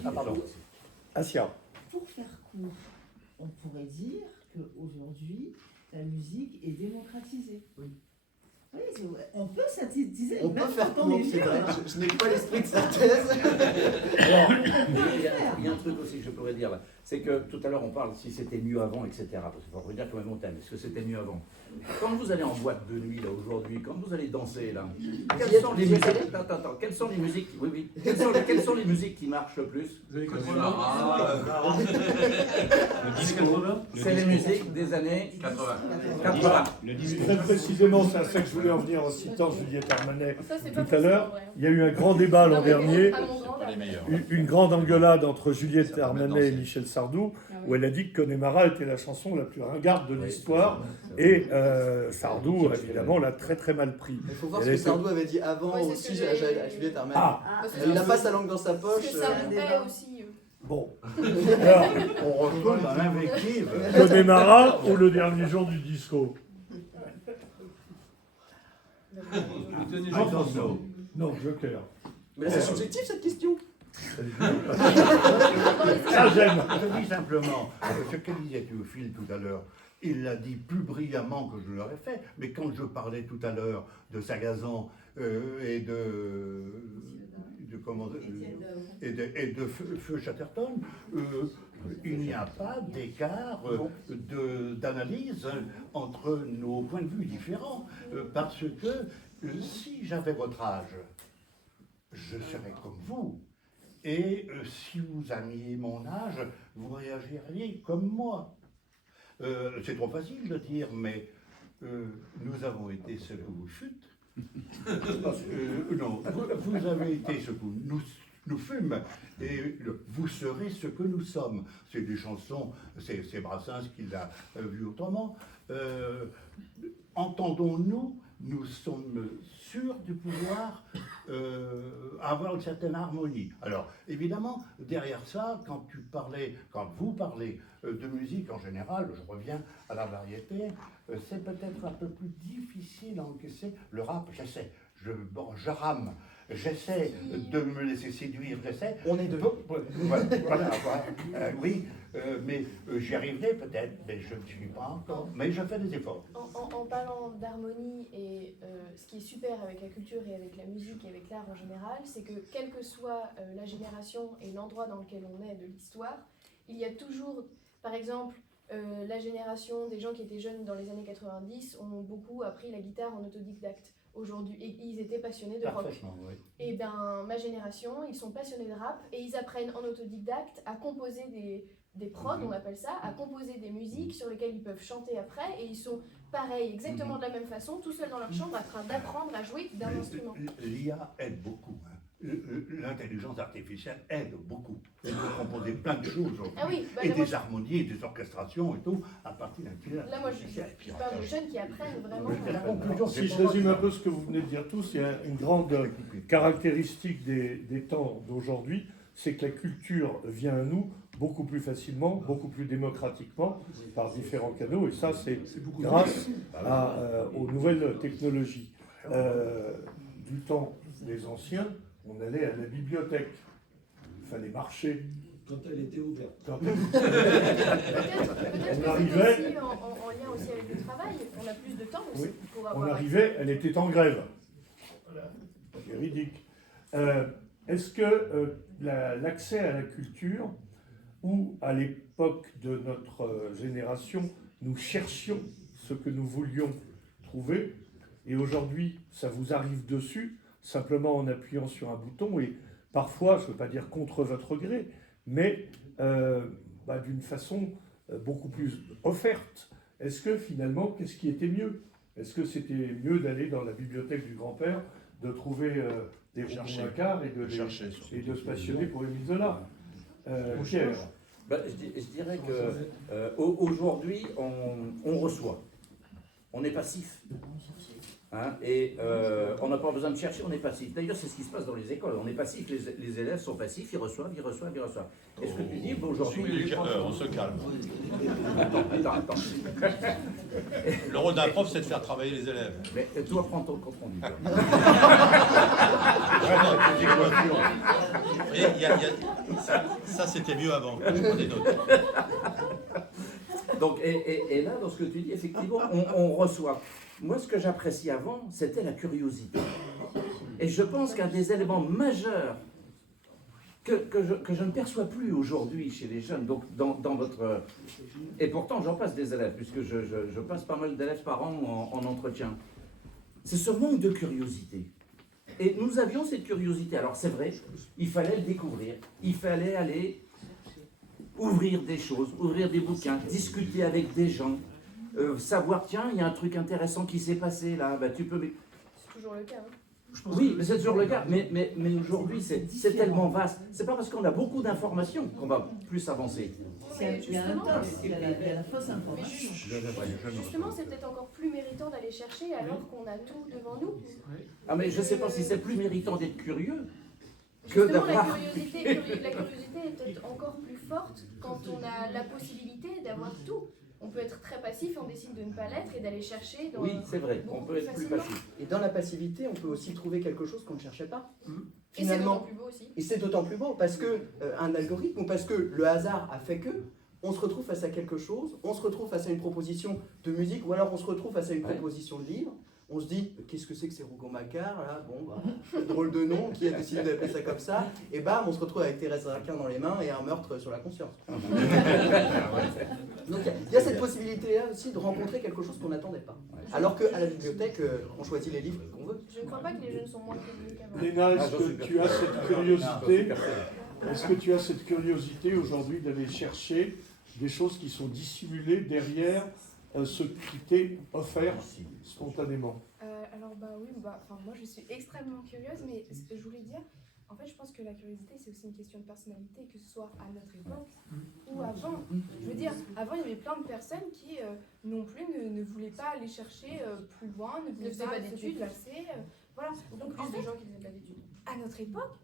Ah, pardon. Asia. Pour faire court, on pourrait dire qu'aujourd'hui, la musique est démocratisée. Oui. Oui, on peut synthétiser. On peut même faire quand on court, est c'est vieux, vrai. hein. Je n'ai pas l'esprit de synthèse. Il y a un truc aussi que je pourrais dire là, c'est que tout à l'heure on parle si c'était mieux avant, etc. Parce qu'il faut redire quand même mon thème, est-ce que c'était mieux avant? Quand vous allez en boîte de nuit là aujourd'hui, quand vous allez danser là, quelles sont les musiques? Attends, quelles sont les musiques? Oui, oui. Quelles sont les musiques qui marchent le plus? Le disque C'est les musiques des années 80. Très précisément, c'est à ça que je voulais en venir en citant Juliette Armanet Ça, c'est pas tout à l'heure. forcément vrai. Il y a eu un grand débat l'an Non, mais dernier, à mon grand Pas les meilleurs. une grande engueulade entre Juliette Ça permet de Armanet et danser. Michel Sardou, Ah oui. où elle a dit que Connemara était la chanson la plus ringarde de l'histoire, et Sardou, évidemment, l'a très très mal pris. Il faut voir Elle ce que était- Sardou avait dit avant Ouais, c'est aussi ce que à j'ai- Juliette Armanet. Ah, Parce que Il n'a pas sa langue dans sa Parce poche. que ça roupait aussi. bon. On retourne dans l'invective. Connemara ou le dernier jour du disco? Attention. Non, Joker. Mais là, c'est subjectif cette question. Ça, j'aime. Je dis simplement ce que disait Théophile tout à l'heure. Il l'a dit plus brillamment que je l'aurais fait, mais quand je parlais tout à l'heure de Sagazan et de Feu Chatterton, il n'y a pas d'écart d'analyse entre nos points de vue différents, parce que si j'avais votre âge, je serais comme vous. Et si vous aviez mon âge, vous réagiriez comme moi. C'est trop facile de dire, mais nous avons été ce que vous fûtes. Non, vous avez été ce que nous fûmes, et vous serez ce que nous sommes. C'est des chansons, c'est Brassens qui l'a vu autrement. Entendons-nous nous sommes sûrs de pouvoir avoir une certaine harmonie. Alors, évidemment, derrière ça, quand vous parlez de musique en général, je reviens à la variété, c'est peut-être un peu plus difficile à encaisser. Le rap, j'essaie, je rame. J'essaie de me laisser séduire, j'essaie. On est deux. Voilà, oui, mais j'y arriverai peut-être, mais je ne suis pas encore. Mais je fais des efforts. En parlant d'harmonie, et ce qui est super avec la culture et avec la musique et avec l'art en général, c'est que quelle que soit la génération et l'endroit dans lequel on est de l'histoire, il y a toujours, par exemple, la génération des gens qui étaient jeunes dans les années 90 ont beaucoup appris la guitare en autodidacte. Aujourd'hui, et ils étaient passionnés de rock. Oui. Et ben ma génération, ils sont passionnés de rap et ils apprennent en autodidacte à composer des prods, on appelle ça, à composer des musiques sur lesquelles ils peuvent chanter après, et ils sont pareil, exactement de la même façon, tout seuls dans leur chambre, en train d'apprendre à jouer d'un instrument. L'IA aide beaucoup. L'intelligence artificielle aide beaucoup. Elle peut composer plein de choses. Ah oui, bah, et là, des harmonies, et des orchestrations et tout, à partir d'intelligence Là, moi, artificielle. je parle de jeunes qui apprennent vraiment. La conclusion, Si je résume un peu ce que vous venez de dire tous, il y a une grande caractéristique des temps d'aujourd'hui, c'est que la culture vient à nous beaucoup plus facilement, beaucoup plus démocratiquement, par différents canaux, et ça c'est grâce aux nouvelles technologies. Du temps des anciens, on allait à la bibliothèque, il fallait marcher. Quand elle était ouverte. Peut-être que c'est aussi en lien aussi avec le travail, on a plus de temps aussi pour On avoir... arrivait, elle était en grève. Voilà. Véridique. Est-ce que l'accès à la culture, ou à l'époque de notre génération, nous cherchions ce que nous voulions trouver, et aujourd'hui, ça vous arrive dessus, simplement en appuyant sur un bouton, et parfois, je ne veux pas dire contre votre gré, mais d'une façon beaucoup plus offerte. Est-ce que finalement, qu'est-ce qui était mieux? Est-ce que c'était mieux d'aller dans la bibliothèque du grand-père, de trouver des Rougon-Macquart et de se passionner pour Émile Zola? Pierre? Je dirais que aujourd'hui, on reçoit. On est passif. Hein, et on n'a pas besoin de chercher, on est passif. D'ailleurs, c'est ce qui se passe dans les écoles. On est passif, les élèves sont passifs, ils reçoivent. Est-ce que tu dis aujourd'hui... on se calme. Attends. Le rôle d'un prof, c'est de faire travailler les élèves. Mais toi, prends ton compte rendu. Ça, c'était mieux avant. Je prends des notes. Donc, et là, dans ce que tu dis, effectivement, on reçoit. Moi, ce que j'appréciais avant, c'était la curiosité. Et je pense qu'un des éléments majeurs que je ne perçois plus aujourd'hui chez les jeunes, donc dans votre... Et pourtant, j'en passe des élèves, puisque je passe pas mal d'élèves par an en entretien. C'est ce manque de curiosité. Et nous avions cette curiosité. Alors, c'est vrai, il fallait le découvrir. Il fallait aller ouvrir des choses, ouvrir des bouquins, discuter avec des gens. Savoir, tiens, il y a un truc intéressant qui s'est passé là, tu peux... C'est toujours le cas. Hein. Oui, mais c'est toujours le cas. Mais aujourd'hui, c'est tellement vaste. C'est pas parce qu'on a beaucoup d'informations qu'on va plus avancer. Il y a un tox, il y a la fausse information. Justement, c'est peut-être encore plus méritant d'aller chercher alors qu'on a tout devant nous. Ah, mais je sais pas si c'est plus méritant d'être curieux que Justement, d'avoir... la curiosité est peut-être encore plus forte quand on a la possibilité d'avoir tout. On peut être très passif, on décide de ne pas l'être et d'aller chercher dans... Oui, c'est vrai, on peut être plus passif. Et dans la passivité, on peut aussi trouver quelque chose qu'on ne cherchait pas. Et c'est d'autant plus beau aussi. Et c'est d'autant plus beau parce que un algorithme, ou parce que le hasard a fait que, on se retrouve face à quelque chose, on se retrouve face à une proposition de musique, ou alors on se retrouve face à une proposition de livre. On se dit, qu'est-ce que c'est que ces Rougon-Macquart là? Bon, drôle de nom, qui a décidé d'appeler ça comme ça? Et bam, on se retrouve avec Thérèse Raquin dans les mains et un meurtre sur la conscience. Donc il y a cette possibilité-là aussi de rencontrer quelque chose qu'on n'attendait pas. Alors qu'à la bibliothèque, on choisit les livres qu'on veut. Je ne crois pas que les jeunes sont moins curieux qu'avant. Léna, est-ce que tu as cette curiosité? Est-ce que tu as cette curiosité aujourd'hui d'aller chercher des choses qui sont dissimulées derrière ce qui t'est offert spontanément? Alors oui, moi je suis extrêmement curieuse, mais ce que je voulais dire, en fait je pense que que la curiosité, c'est aussi une question de personnalité, que ce soit à notre époque ou avant. Je veux dire, avant, il y avait plein de personnes qui non plus ne voulaient pas aller chercher plus loin, ne voulaient pas se déplacer. Voilà. Donc, en fait, des gens qui faisaient pas d'études. à notre époque,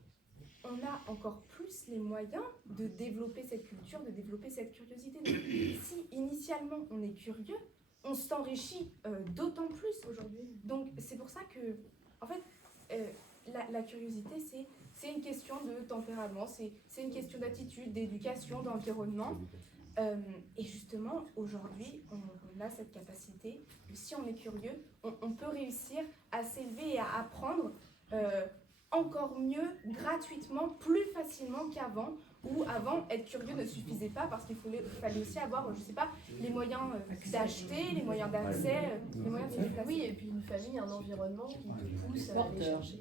on a encore plus les moyens de développer cette culture, de développer cette curiosité. Donc, si initialement on est curieux, on s'enrichit d'autant plus aujourd'hui. Donc c'est pour ça que, en fait, la curiosité, c'est une question de tempérament, c'est une question d'attitude, d'éducation, d'environnement. Et justement, aujourd'hui, on a cette capacité, si on est curieux, on peut réussir à s'élever et à apprendre encore mieux, gratuitement, plus facilement qu'avant, où avant, être curieux ne suffisait pas parce qu'il fallait aussi avoir, je sais pas, les moyens d'acheter, les moyens d'accès, les moyens de se déplacer. Oui, et puis une famille, un environnement qui te pousse à aller chercher.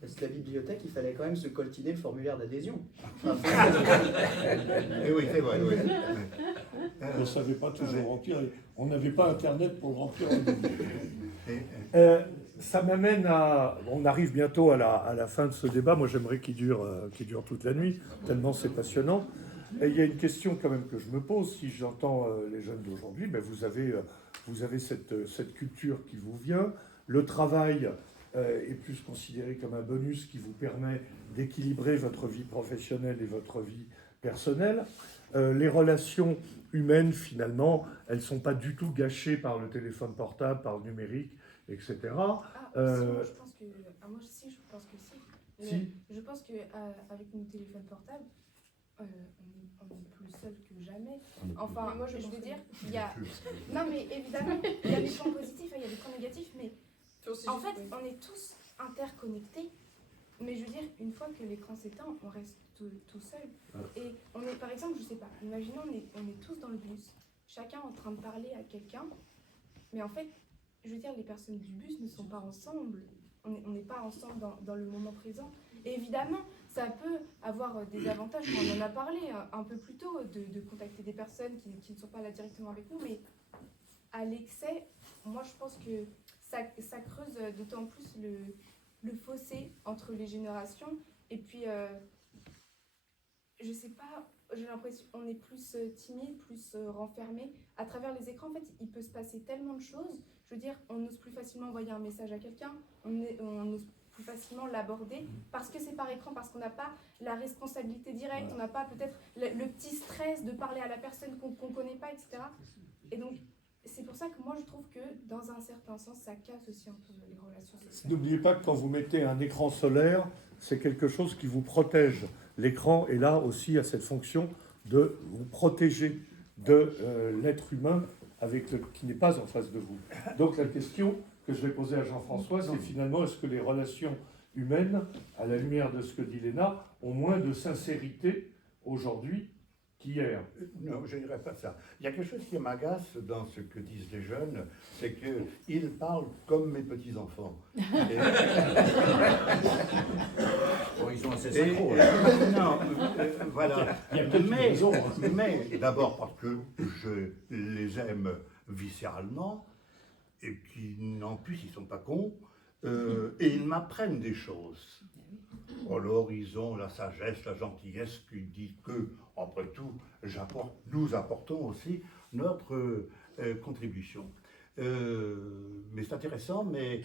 Parce que la bibliothèque, il fallait quand même se coltiner le formulaire d'adhésion. Et oui, c'est vrai, oui. On ne savait pas toujours remplir. On n'avait pas Internet pour le remplir. Ça m'amène à... On arrive bientôt à la fin de ce débat. Moi, j'aimerais qu'il dure toute la nuit, tellement c'est passionnant. Et il y a une question quand même que je me pose. Si j'entends les jeunes d'aujourd'hui, ben vous avez cette culture qui vous vient. Le travail est plus considéré comme un bonus qui vous permet d'équilibrer votre vie professionnelle et votre vie personnelle. Les relations humaines, finalement, elles ne sont pas du tout gâchées par le téléphone portable, par le numérique, etc. Moi, je pense que... moi, si, je pense que si. Si. Je pense qu'avec nos téléphones portables, on est plus seul que jamais. Enfin, moi, je veux dire, il y a... Non, mais évidemment, il y a des points positifs, il y a des points négatifs, mais en fait, on est tous interconnectés. Mais je veux dire, une fois que l'écran s'éteint, on reste tout seul. Et on est, par exemple, je sais pas, imaginons, on est tous dans le bus, chacun en train de parler à quelqu'un, mais en fait, je veux dire, les personnes du bus ne sont pas ensemble. On n'est pas ensemble dans le moment présent. Et évidemment, ça peut avoir des avantages, on en a parlé un peu plus tôt, de contacter des personnes qui ne sont pas là directement avec nous, mais à l'excès, moi je pense que ça creuse d'autant plus le fossé entre les générations. Et puis, je sais pas, j'ai l'impression qu'on est plus timide, plus renfermé. À travers les écrans, en fait, il peut se passer tellement de choses. Je veux dire, on ose plus facilement envoyer un message à quelqu'un, on ose plus facilement l'aborder, parce que c'est par écran, parce qu'on n'a pas la responsabilité directe, on n'a pas peut-être le petit stress de parler à la personne qu'on ne connaît pas, etc. Et donc, c'est pour ça que moi, je trouve que, dans un certain sens, ça casse aussi un peu les relations sociales. N'oubliez pas que quand vous mettez un écran solaire, c'est quelque chose qui vous protège. L'écran est là aussi à cette fonction de vous protéger de l'être humain qui n'est pas en face de vous. Donc la question que je vais poser à Jean-François, c'est finalement, est-ce que les relations humaines, à la lumière de ce que dit Léna, ont moins de sincérité aujourd'hui qu'hier? Non, je ne dirais pas ça. Il y a quelque chose qui m'agace dans ce que disent les jeunes, c'est qu'ils parlent comme mes petits-enfants. Bon, ils sont assez synchro. Non, voilà. Il y a peut-être une raison, hein. Mais d'abord parce que je les aime viscéralement, et en plus ils ne sont pas cons, et ils m'apprennent des choses. Alors ils ont la sagesse, la gentillesse qui dit que, après tout, nous apportons aussi notre contribution. Mais c'est intéressant, mais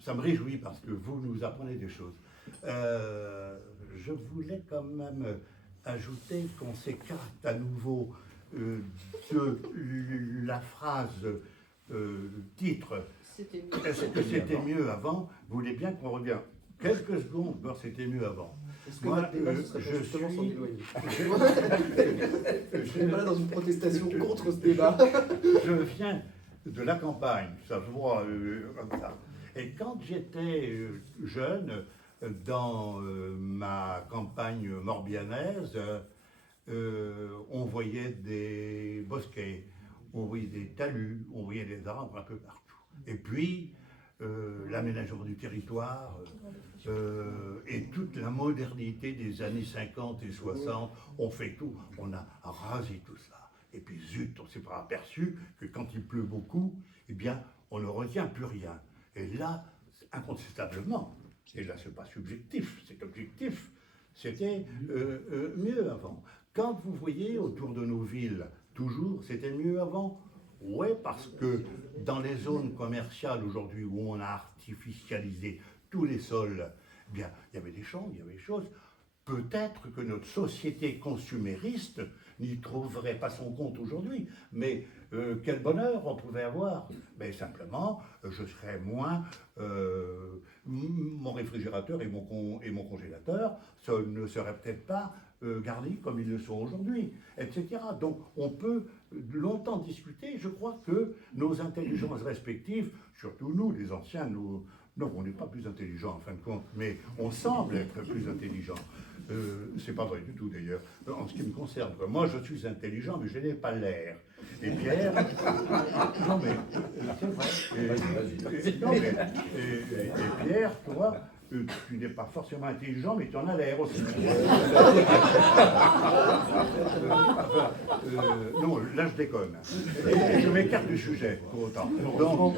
ça me réjouit parce que vous nous apprenez des choses. Je voulais quand même ajouter qu'on s'écarte à nouveau de la phrase titre. Est-ce que c'était mieux avant? Vous voulez bien qu'on revienne quelques secondes, bon, c'était mieux avant. Est-ce que Moi, votre débat, ce serait je justement s'en suis... éloigner? Je suis pas là dans une protestation contre ce débat. Je viens de la campagne, ça se voit comme ça. Et quand j'étais jeune, dans ma campagne morbihannaise, on voyait des bosquets, on voyait des talus, on voyait des arbres un peu partout. Et puis, l'aménagement du territoire et toute la modernité des années 50 et 60, on fait tout, on a rasé tout cela. Et puis zut, on ne s'est pas aperçu que quand il pleut beaucoup, eh bien, on ne retient plus rien. Et là, incontestablement, Et là, c'est pas subjectif, c'est objectif. C'était mieux avant. Quand vous voyez autour de nos villes, toujours, c'était mieux avant. Oui, parce que dans les zones commerciales aujourd'hui où on a artificialisé tous les sols, eh bien, il y avait des champs, il y avait des choses. Peut-être que notre société consumériste n'y trouverait pas son compte aujourd'hui, mais quel bonheur on pouvait avoir. Mais simplement, je serais moins... mon réfrigérateur et mon congélateur ne seraient peut-être pas gardés comme ils le sont aujourd'hui, etc. Donc on peut longtemps discuter. Je crois que nos intelligences respectives, surtout nous, les anciens, non, on n'est pas plus intelligents en fin de compte, mais on semble être plus intelligents. C'est pas vrai du tout d'ailleurs, en ce qui me concerne. Moi je suis intelligent, mais je n'ai pas l'air. Et Pierre, non mais c'est vrai. Et Pierre, toi, tu n'es pas forcément intelligent, mais tu en as l'air aussi. Non, là je déconne. Et je m'écarte du sujet pour autant. Donc,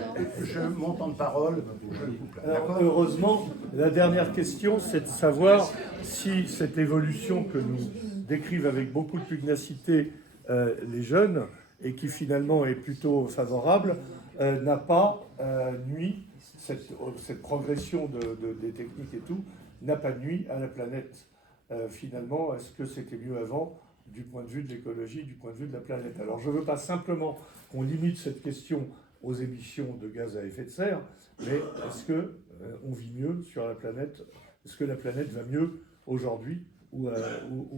mon temps de parole, je le coupe là. Alors, heureusement, la dernière question, c'est de savoir si cette évolution que nous décrivent avec beaucoup de pugnacité les jeunes, et qui finalement est plutôt favorable, n'a pas nui, cette progression des techniques et tout, n'a pas nui à la planète. Finalement, est-ce que c'était mieux avant du point de vue de l'écologie, du point de vue de la planète? Alors je ne veux pas simplement qu'on limite cette question aux émissions de gaz à effet de serre, mais est-ce qu'on vit mieux sur la planète? Est-ce que la planète va mieux aujourd'hui ou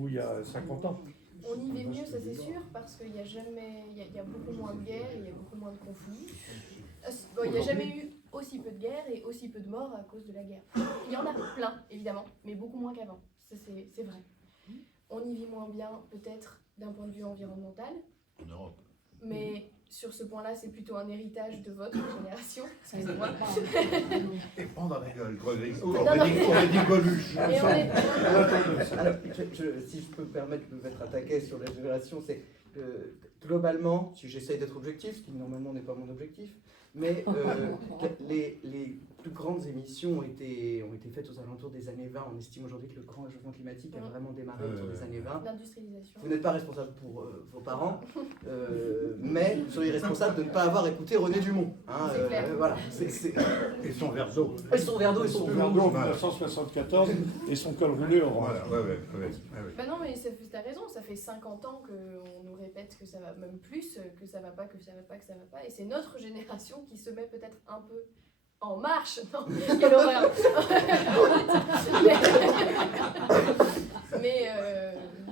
il y a 50 ans? On y va mieux, ça c'est sûr, parce qu'il y a beaucoup moins de guerres, il y a beaucoup moins de conflits. Bon, il n'y a jamais eu aussi peu de guerres et aussi peu de morts à cause de la guerre. Il y en a plein, évidemment, mais beaucoup moins qu'avant. Ça c'est vrai. On y vit moins bien, peut-être d'un point de vue environnemental. En Europe. Mais sur ce point-là, c'est plutôt un héritage de votre génération. Excusez-moi. Et prendre la gueule, on dit Coluche. Alors, si je peux me permettre de me mettre à taquet sur la génération, c'est que globalement, si j'essaye d'être objectif, ce qui normalement n'est pas mon objectif, mais les plus grandes émissions ont été faites aux alentours des années 20. On estime aujourd'hui que le grand réchauffement climatique a vraiment démarré autour des années 20. L'industrialisation. Vous n'êtes pas responsable pour vos parents, mais vous seriez responsable de ne pas avoir écouté René Dumont. Hein, voilà. Et son verre d'eau. Et son verre d'eau et son verre d'eau en 1974 et son col roulé orange. Voilà, Bah non, mais t'as raison, ça fait 50 ans qu'on nous répète que ça va, même plus, que ça va pas, que ça va pas, que ça va pas. Et c'est notre génération qui se met peut-être un peu en marche. Non, quelle horreur. mais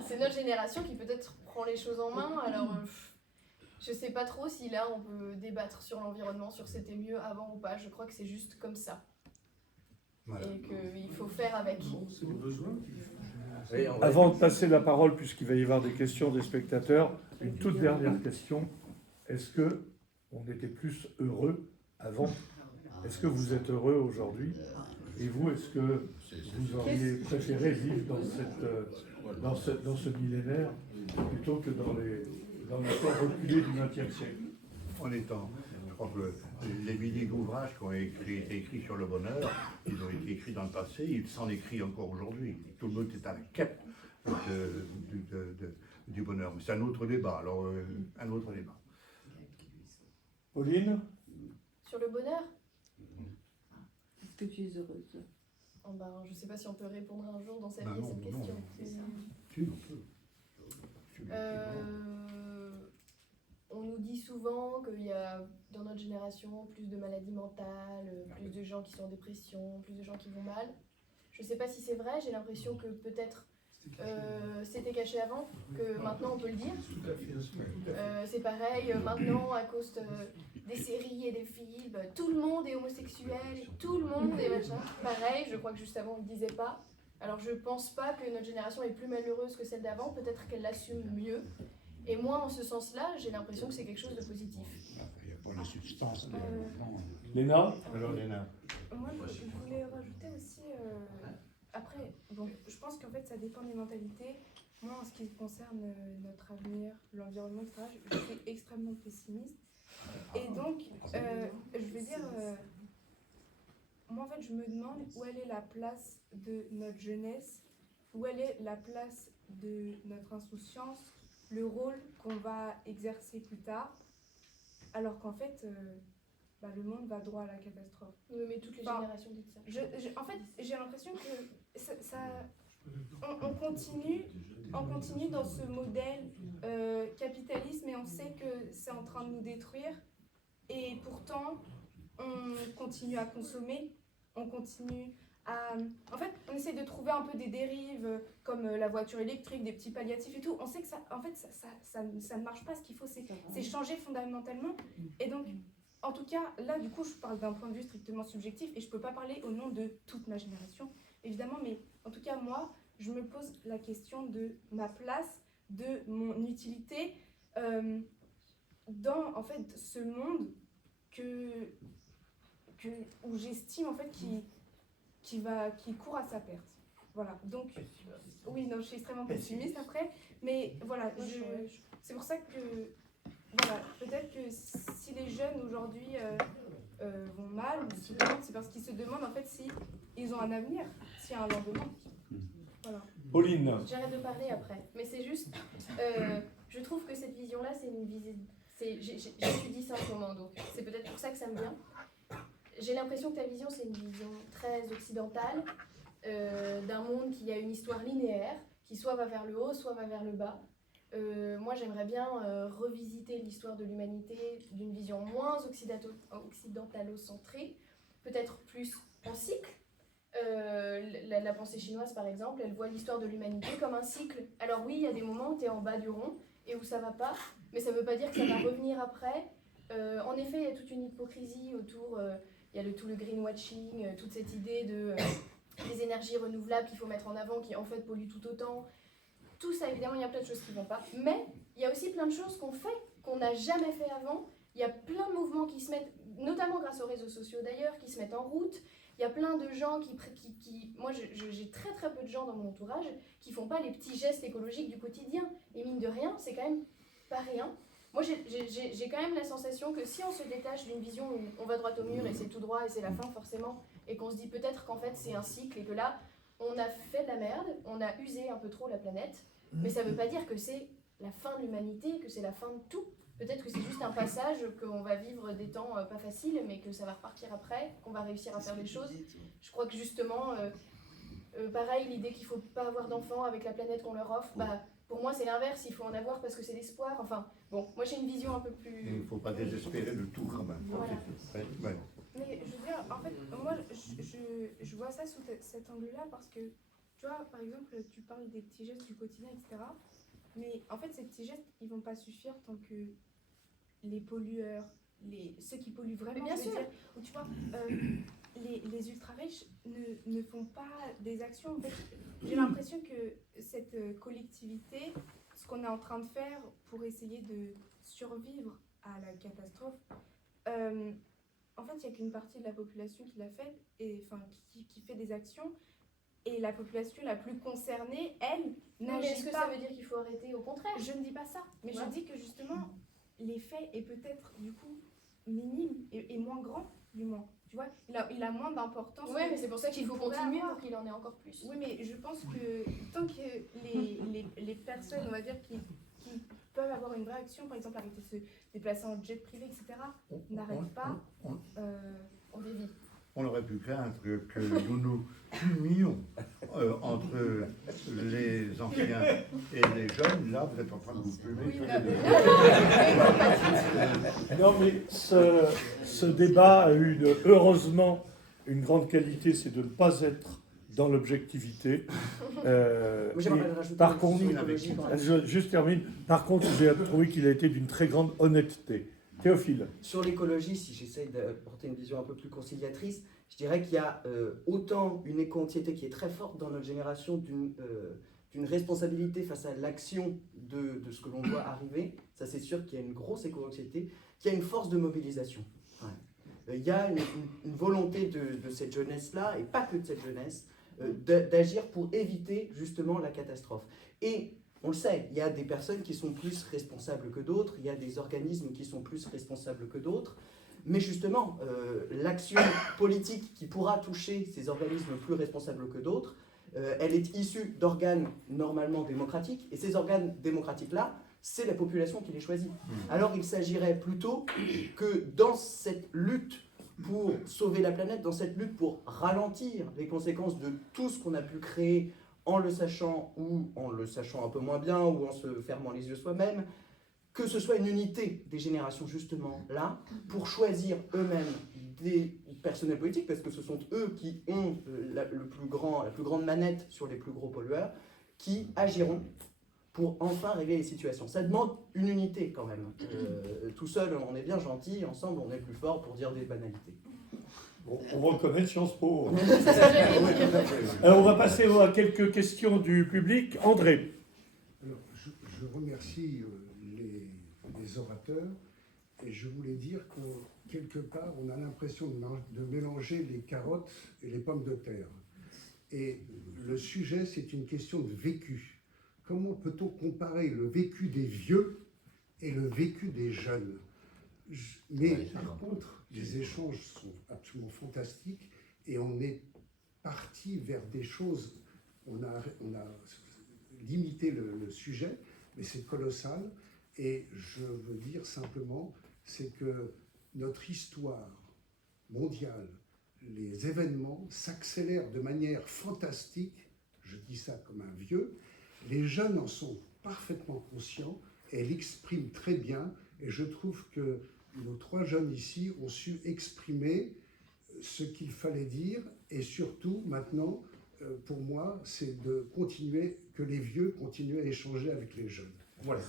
c'est notre génération qui peut-être prend les choses en main. Alors, je sais pas trop si là on peut débattre sur l'environnement, sur c'était mieux avant ou pas. Je crois que c'est juste comme ça. Voilà. Et qu'il faut faire avec. C'est le besoin. Avant de passer la parole, puisqu'il va y avoir des questions des spectateurs, une toute dernière question. Est-ce que on était plus heureux avant? Est-ce que vous êtes heureux aujourd'hui? Et vous, est-ce que vous auriez préféré vivre dans ce millénaire plutôt que dans le temps reculé du XXe siècle? Je crois que les milliers d'ouvrages qui ont été écrits sur le bonheur, ils ont été écrits dans le passé, ils s'en écrivent encore aujourd'hui. Tout le monde est à la quête du bonheur. Mais c'est un autre débat. Alors, un autre débat. Pauline? Sur le bonheur? Est-ce que tu es heureuse? Oh ben, je ne sais pas si on peut répondre un jour dans sa vie à cette question. Si, on peut. On nous dit souvent qu'il y a dans notre génération plus de maladies mentales, plus de gens qui sont en dépression, plus de gens qui vont mal. Je ne sais pas si c'est vrai, j'ai l'impression que peut-être c'était caché avant, que maintenant on peut le dire. C'est pareil, maintenant à cause des séries et des films, tout le monde est homosexuel, tout le monde est machin. Pareil, je crois que juste avant on ne le disait pas. Alors je pense pas que notre génération est plus malheureuse que celle d'avant, peut-être qu'elle l'assume mieux. Et moi, en ce sens-là, j'ai l'impression que c'est quelque chose de positif. Il n'y a pas la substance. Léna? Alors, Léna. Moi, je voulais rajouter aussi... Après, bon, je pense qu'en fait, ça dépend des mentalités. Moi, en ce qui concerne notre avenir, l'environnement, etc., je suis extrêmement pessimiste. Et donc, je veux dire... moi, en fait, je me demande où elle est la place de notre jeunesse, où elle est la place de notre insouciance, le rôle qu'on va exercer plus tard, alors qu'en fait, le monde va droit à la catastrophe. Oui, mais toutes les Enfin, générations disent ça. En fait, j'ai l'impression que on continue dans ce modèle capitaliste, mais on sait que c'est en train de nous détruire. Et pourtant, on continue à consommer, on continue à... En fait, on essaie de trouver un peu des dérives comme la voiture électrique, des petits palliatifs et tout. On sait que ça ne marche pas. Ce qu'il faut, c'est changer fondamentalement. Et donc, en tout cas, là, du coup, je parle d'un point de vue strictement subjectif et je ne peux pas parler au nom de toute ma génération, évidemment. Mais en tout cas, moi, je me pose la question de ma place, de mon utilité dans, en fait, ce monde où j'estime, en fait, qui court à sa perte. Voilà. Donc, oui, non, je suis extrêmement pessimiste après. Mais voilà, c'est pour ça que... Voilà, peut-être que si les jeunes aujourd'hui vont mal, c'est parce qu'ils se demandent en fait si ils ont un avenir, s'il y a un lendemain. Voilà. Pauline. J'arrête de parler après, mais c'est juste, je trouve que cette vision-là, c'est une vision. J'étudie ça en ce moment, donc c'est peut-être pour ça que ça me vient. J'ai l'impression que ta vision, c'est une vision très occidentale, d'un monde qui a une histoire linéaire, qui soit va vers le haut, soit va vers le bas. Moi, j'aimerais bien revisiter l'histoire de l'humanité d'une vision moins occidentalo-centrée, peut-être plus en cycle. La pensée chinoise, par exemple, elle voit l'histoire de l'humanité comme un cycle. Alors oui, il y a des moments où tu es en bas du rond et où ça va pas, mais ça veut pas dire que ça va revenir après. En effet, il y a toute une hypocrisie autour, il y a tout le greenwashing, toute cette idée des énergies renouvelables qu'il faut mettre en avant, qui en fait polluent tout autant. Tout ça, évidemment, il y a plein de choses qui ne vont pas. Mais il y a aussi plein de choses qu'on fait, qu'on n'a jamais fait avant. Il y a plein de mouvements qui se mettent, notamment grâce aux réseaux sociaux d'ailleurs, qui se mettent en route. Il y a plein de gens moi, j'ai très très peu de gens dans mon entourage qui font pas les petits gestes écologiques du quotidien. Et mine de rien, c'est quand même pas rien. Moi, j'ai quand même la sensation que si on se détache d'une vision où on va droit au mur et c'est tout droit et c'est la fin forcément, et qu'on se dit peut-être qu'en fait c'est un cycle et que là, on a fait de la merde, on a usé un peu trop la planète, mais ça ne veut pas dire que c'est la fin de l'humanité, que c'est la fin de tout. Peut-être que c'est juste un passage, qu'on va vivre des temps pas faciles, mais que ça va repartir après, qu'on va réussir à faire des choses. Je crois que justement, pareil, l'idée qu'il ne faut pas avoir d'enfants avec la planète qu'on leur offre, pour moi c'est l'inverse, il faut en avoir parce que c'est l'espoir. Enfin, bon, moi j'ai une vision un peu plus... Il ne faut pas désespérer de tout quand même. Voilà. Ouais. Mais je veux dire, en fait, moi je vois ça sous cet angle-là parce que, tu vois, par exemple, tu parles des petits gestes du quotidien, etc. Mais en fait, ces petits gestes, ils ne vont pas suffire tant que les pollueurs, ceux qui polluent vraiment, bien sûr. dire, ou tu vois, les ultra-riches ne font pas des actions. En fait, j'ai l'impression que cette collectivité, ce qu'on est en train de faire pour essayer de survivre à la catastrophe, en fait, il n'y a qu'une partie de la population qui l'a fait, et enfin qui fait des actions. Et la population la plus concernée, elle, n'agit pas. Est-ce que ça veut dire qu'il faut arrêter? Au contraire. Je ne dis pas ça, mais Ouais. je dis que justement, l'effet est peut-être du coup minime et moins grand, du moins. Tu vois, il a moins d'importance. Oui, mais c'est pour ça qu'il faut pourrait continuer avoir. pour qu'il en ait encore plus. Oui, mais je pense que tant que les personnes, on va dire, qui peuvent avoir une vraie action, par exemple arrêter de se déplacer en jet privé, etc., n'arrêtent pas, on dévie. On aurait pu craindre que nous nous plumions entre les anciens et les jeunes. Là, vous êtes en train de vous plumer. Oui, tous bah, les deux. Non, mais ce débat a eu heureusement une grande qualité, c'est de ne pas être dans l'objectivité. J'aimerais rajouter Par une contre, vision écologique quand même. je termine. Par contre, j'ai trouvé qu'il a été d'une très grande honnêteté. Théophile. Sur l'écologie, si j'essaye d'apporter une vision un peu plus conciliatrice, je dirais qu'il y a autant une éco-anxiété qui est très forte dans notre génération d'une responsabilité face à l'action de ce que l'on voit arriver. Ça, c'est sûr qu'il y a une grosse éco-anxiété, qu'il y a une force de mobilisation. Ouais. Il y a une volonté de cette jeunesse-là, et pas que de cette jeunesse, d'agir pour éviter justement la catastrophe. Et on le sait, il y a des personnes qui sont plus responsables que d'autres, il y a des organismes qui sont plus responsables que d'autres. Mais justement, l'action politique qui pourra toucher ces organismes plus responsables que d'autres, elle est issue d'organes normalement démocratiques, et ces organes démocratiques-là, c'est la population qui les choisit. Alors il s'agirait plutôt que dans cette lutte pour sauver la planète, dans cette lutte pour ralentir les conséquences de tout ce qu'on a pu créer en le sachant ou en le sachant un peu moins bien ou en se fermant les yeux soi-même, que ce soit une unité des générations justement là, pour choisir eux-mêmes des personnels politiques, parce que ce sont eux qui ont la plus grande manette sur les plus gros pollueurs, qui agiront pour enfin régler les situations. Ça demande une unité quand même. Tout seul, on est bien gentil, ensemble, on est plus fort pour dire des banalités. Bon, on reconnaît Sciences Po. Alors, on va passer à quelques questions du public. André. Alors, je remercie les orateurs et je voulais dire que quelque part, on a l'impression de mélanger les carottes et les pommes de terre. Et le sujet, c'est une question de vécu. Comment peut-on comparer le vécu des vieux et le vécu des jeunes? Mais par contre, les échanges sont absolument fantastiques et on est parti vers des choses, on a limité le sujet, mais c'est colossal. Et je veux dire simplement, c'est que notre histoire mondiale, les événements s'accélèrent de manière fantastique, je dis ça comme un vieux, les jeunes en sont parfaitement conscients et l'expriment très bien, et je trouve que nos trois jeunes ici ont su exprimer ce qu'il fallait dire, et surtout maintenant, pour moi, c'est de continuer, que les vieux continuent à échanger avec les jeunes. Voilà.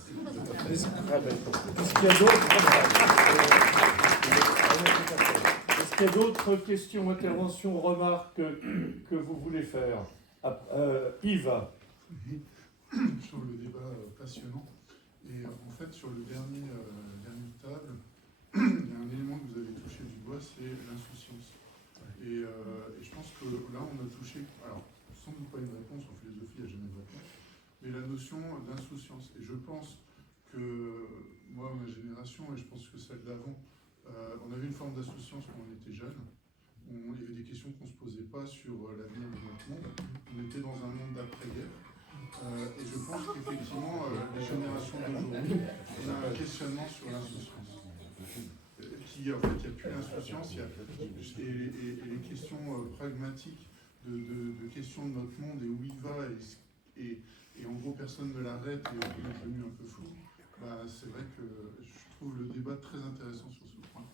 Est-ce qu'il y a d'autres questions, interventions, remarques que vous voulez faire? Yves. Sur le débat passionnant. Et en fait, sur le dernier table, il y a un élément que vous avez touché du doigt, c'est l'insouciance. Et je pense que là, on a touché, alors, sans doute pas une réponse, en philosophie, il n'y a jamais de réponse, mais la notion d'insouciance. Et je pense que, moi, ma génération, et je pense que celle d'avant, on avait une forme d'insouciance quand on était jeune. Il y avait des questions qu'on ne se posait pas sur l'avenir de notre monde. On était dans un monde d'après-guerre. Et je pense qu'effectivement, les générations d'aujourd'hui, on a un questionnement sur l'insouciance. En fait, il n'y a plus l'insouciance, et les questions pragmatiques de questions de notre monde et où il va, et en gros personne ne l'arrête et on est devenu un peu fou. C'est vrai que je trouve le débat très intéressant sur ce point.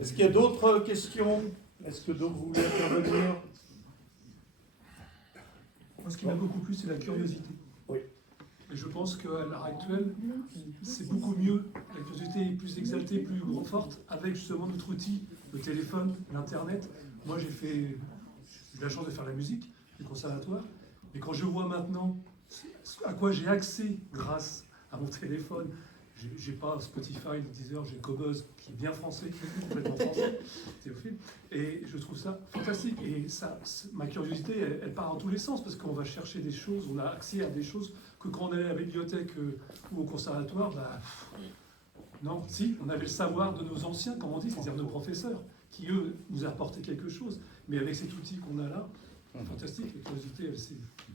Est-ce qu'il y a d'autres questions? Est-ce que d'autres voulaient intervenir? Moi, ce qui m'a beaucoup plu, c'est la curiosité. Oui. Et je pense qu'à l'heure actuelle, c'est beaucoup mieux. La curiosité est plus exaltée, plus forte, avec justement notre outil, le téléphone, l'Internet. Moi, j'ai eu la chance de faire la musique, du conservatoire. Et quand je vois maintenant à quoi j'ai accès grâce à mon téléphone, j'ai pas Spotify, Deezer, j'ai Cobuzz, qui est bien français, complètement français, Théophile, et je trouve ça fantastique. Et ça, ma curiosité, elle part en tous les sens, parce qu'on va chercher des choses, on a accès à des choses que quand on allait à la bibliothèque ou au conservatoire, non, si, on avait le savoir de nos anciens, comme on dit, c'est-à-dire nos professeurs, qui eux nous apportaient quelque chose. Mais avec cet outil qu'on a là, fantastique, la curiosité,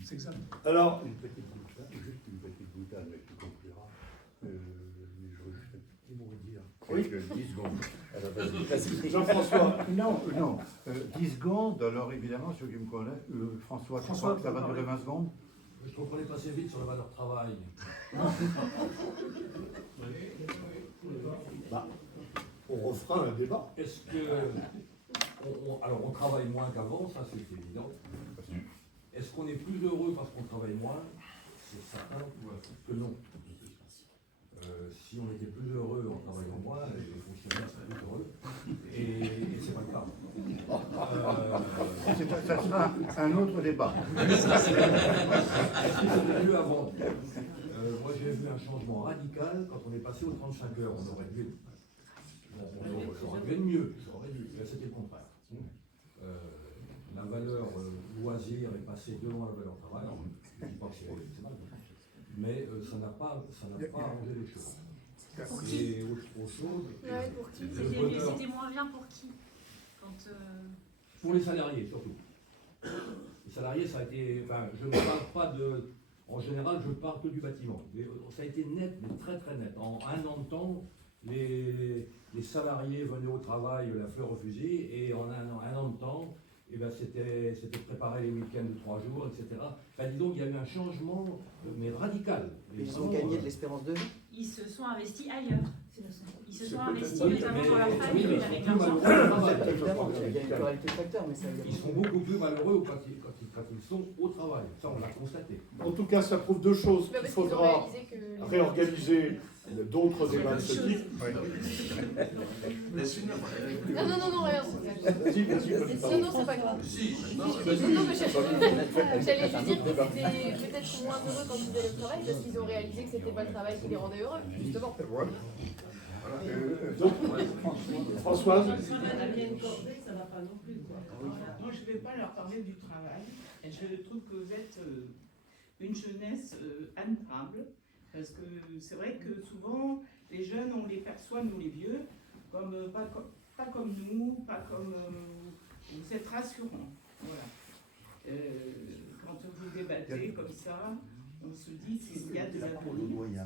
c'est exact. Alors, une petite boutade, mais tu compliras. Oui. 10 secondes. Alors, vas-y. Jean-François. Non. 10 secondes, alors évidemment, ceux qui me connaissent, François, tu crois que ça va durer 20 secondes? Je trouve qu'on est passé vite sur la valeur travail. On refera un débat. Est-ce que. Alors, on travaille moins qu'avant, ça c'est évident. Est-ce qu'on est plus heureux parce qu'on travaille moins? C'est certain que non. Si on était plus heureux en travaillant moins, les fonctionnaires seraient plus heureux. Et c'est pas le cas. Ça sera un autre débat. C'était mieux avant. Moi j'ai vu un changement radical quand on est passé aux 35 heures. On aurait dû être mieux. Là c'était le contraire. La valeur loisir est passée devant la valeur travail. Je ne dis pas que c'est mal, mais ça n'a pas arrangé les choses. et autre chose. Ouais, pour qui C'était moins bien pour qui quand, Pour les salariés surtout. Les salariés, ça a été. Enfin, je ne parle pas de. En général, je parle que du bâtiment. Mais ça a été net, mais très très net. En un an de temps, les salariés venaient au travail la fleur au fusil, et en un an de temps, eh ben, c'était préparer les week-ends de 3 jours, etc. Enfin, dis donc, il y a eu un changement, mais radical. Ils ont gagné de l'espérance de vie. ils se sont investis ailleurs. Ils se sont investis Oui, notamment mais- dans leur oui, famille, mais avec ils leurs sont enfants. plus malheureux. Évidemment, il y a une pluralité de facteurs, mais ça. Ils sont beaucoup plus malheureux quand ils sont au travail. Ça, on l'a constaté. En tout cas, ça prouve deux choses. Bah, Il parce qu'ils ont faudra réalisé que- réorganiser d'autres débats de ce type. Non, rien. Vas-y, Non, c'est pas grave. Non, mais j'allais juste dire qu'ils étaient peut-être moins heureux quand ils allaient au travail parce qu'ils ont réalisé que c'était pas le travail qui les rendait heureux, justement. Donc, Françoise. Ça va pas non plus. Moi, je ne vais pas leur parler du travail. Et je trouve que vous êtes une jeunesse admirable. Parce que c'est vrai que souvent, les jeunes, on les perçoit, nous les vieux, comme pas comme nous, pas comme. Vous êtes rassurants. Voilà. Quand vous débattez comme ça, on se dit qu'il y a de l'avenir.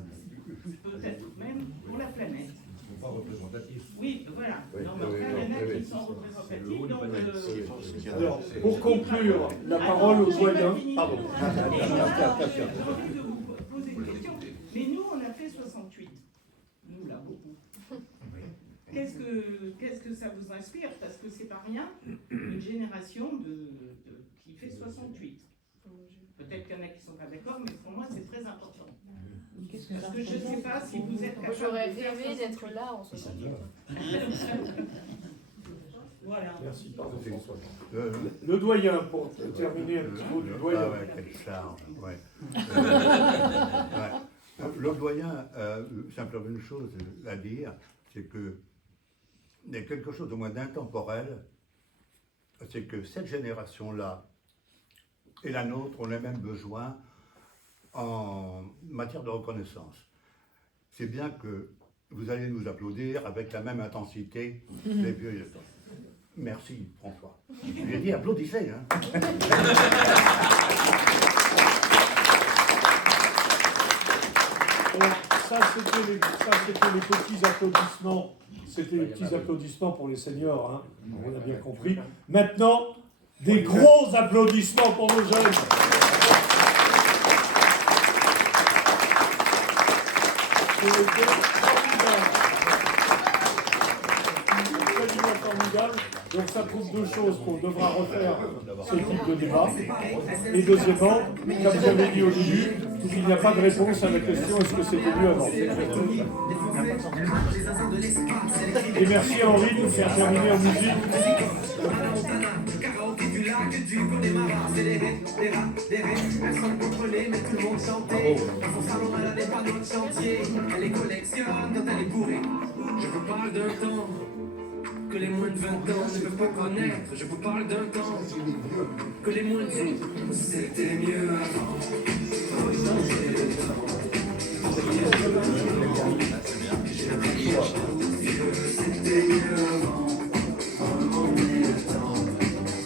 Peut-être même pour la planète. Ils ne sont pas représentatifs. Oui, voilà. Non, mais enfin, il y en a qui sont représentatifs. Donc, Alors, pour conclure, la parole au doyen. Pardon. Poser une question. Mais nous, on a fait 68. Nous, là, beaucoup. Qu'est-ce que ça vous inspire? Parce que c'est pas rien, une génération qui fait 68. Peut-être qu'il y en a qui ne sont pas d'accord, mais pour moi, c'est très important. Parce que je ne sais pas si vous êtes capable J'aurais de faire rêvé d'être là en 68. Voilà. Merci, pardon François. Le doyen, pour terminer un petit mot du doyen. Ah ouais, quelle charge. Ouais. Ouais. Le doyen, simplement une chose à dire, c'est que il y a quelque chose de moins d'intemporel, c'est que cette génération-là et la nôtre, on a même besoin en matière de reconnaissance. C'est bien que vous allez nous applaudir avec la même intensité les vieux. Merci François. J'ai dit applaudissez. Hein. Alors, ça, c'était les petits applaudissements. C'était les petits applaudissements pour les seniors, hein. On a bien compris. Maintenant, des gros applaudissements pour nos jeunes. C'était absolument formidable. Donc ça prouve deux choses, qu'on devra refaire ce type de débat. Et deuxièmement, comme vous avez dit au début, il n'y a pas de réponse à la question est-ce que c'était mieux avant. Et merci à Henri de nous faire terminer en musique. Je vous parle d'un temps que les moins de 20 ans ne peuvent pas connaître. Je vous parle d'un temps que les moins de 20 ans, c'était mieux avant. C'était mieux avant. Remonter le temps.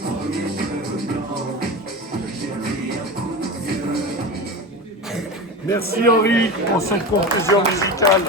Premier cheveux blancs. J'ai pris un coup de vieux. Merci Henri pour cette conclusion musicale.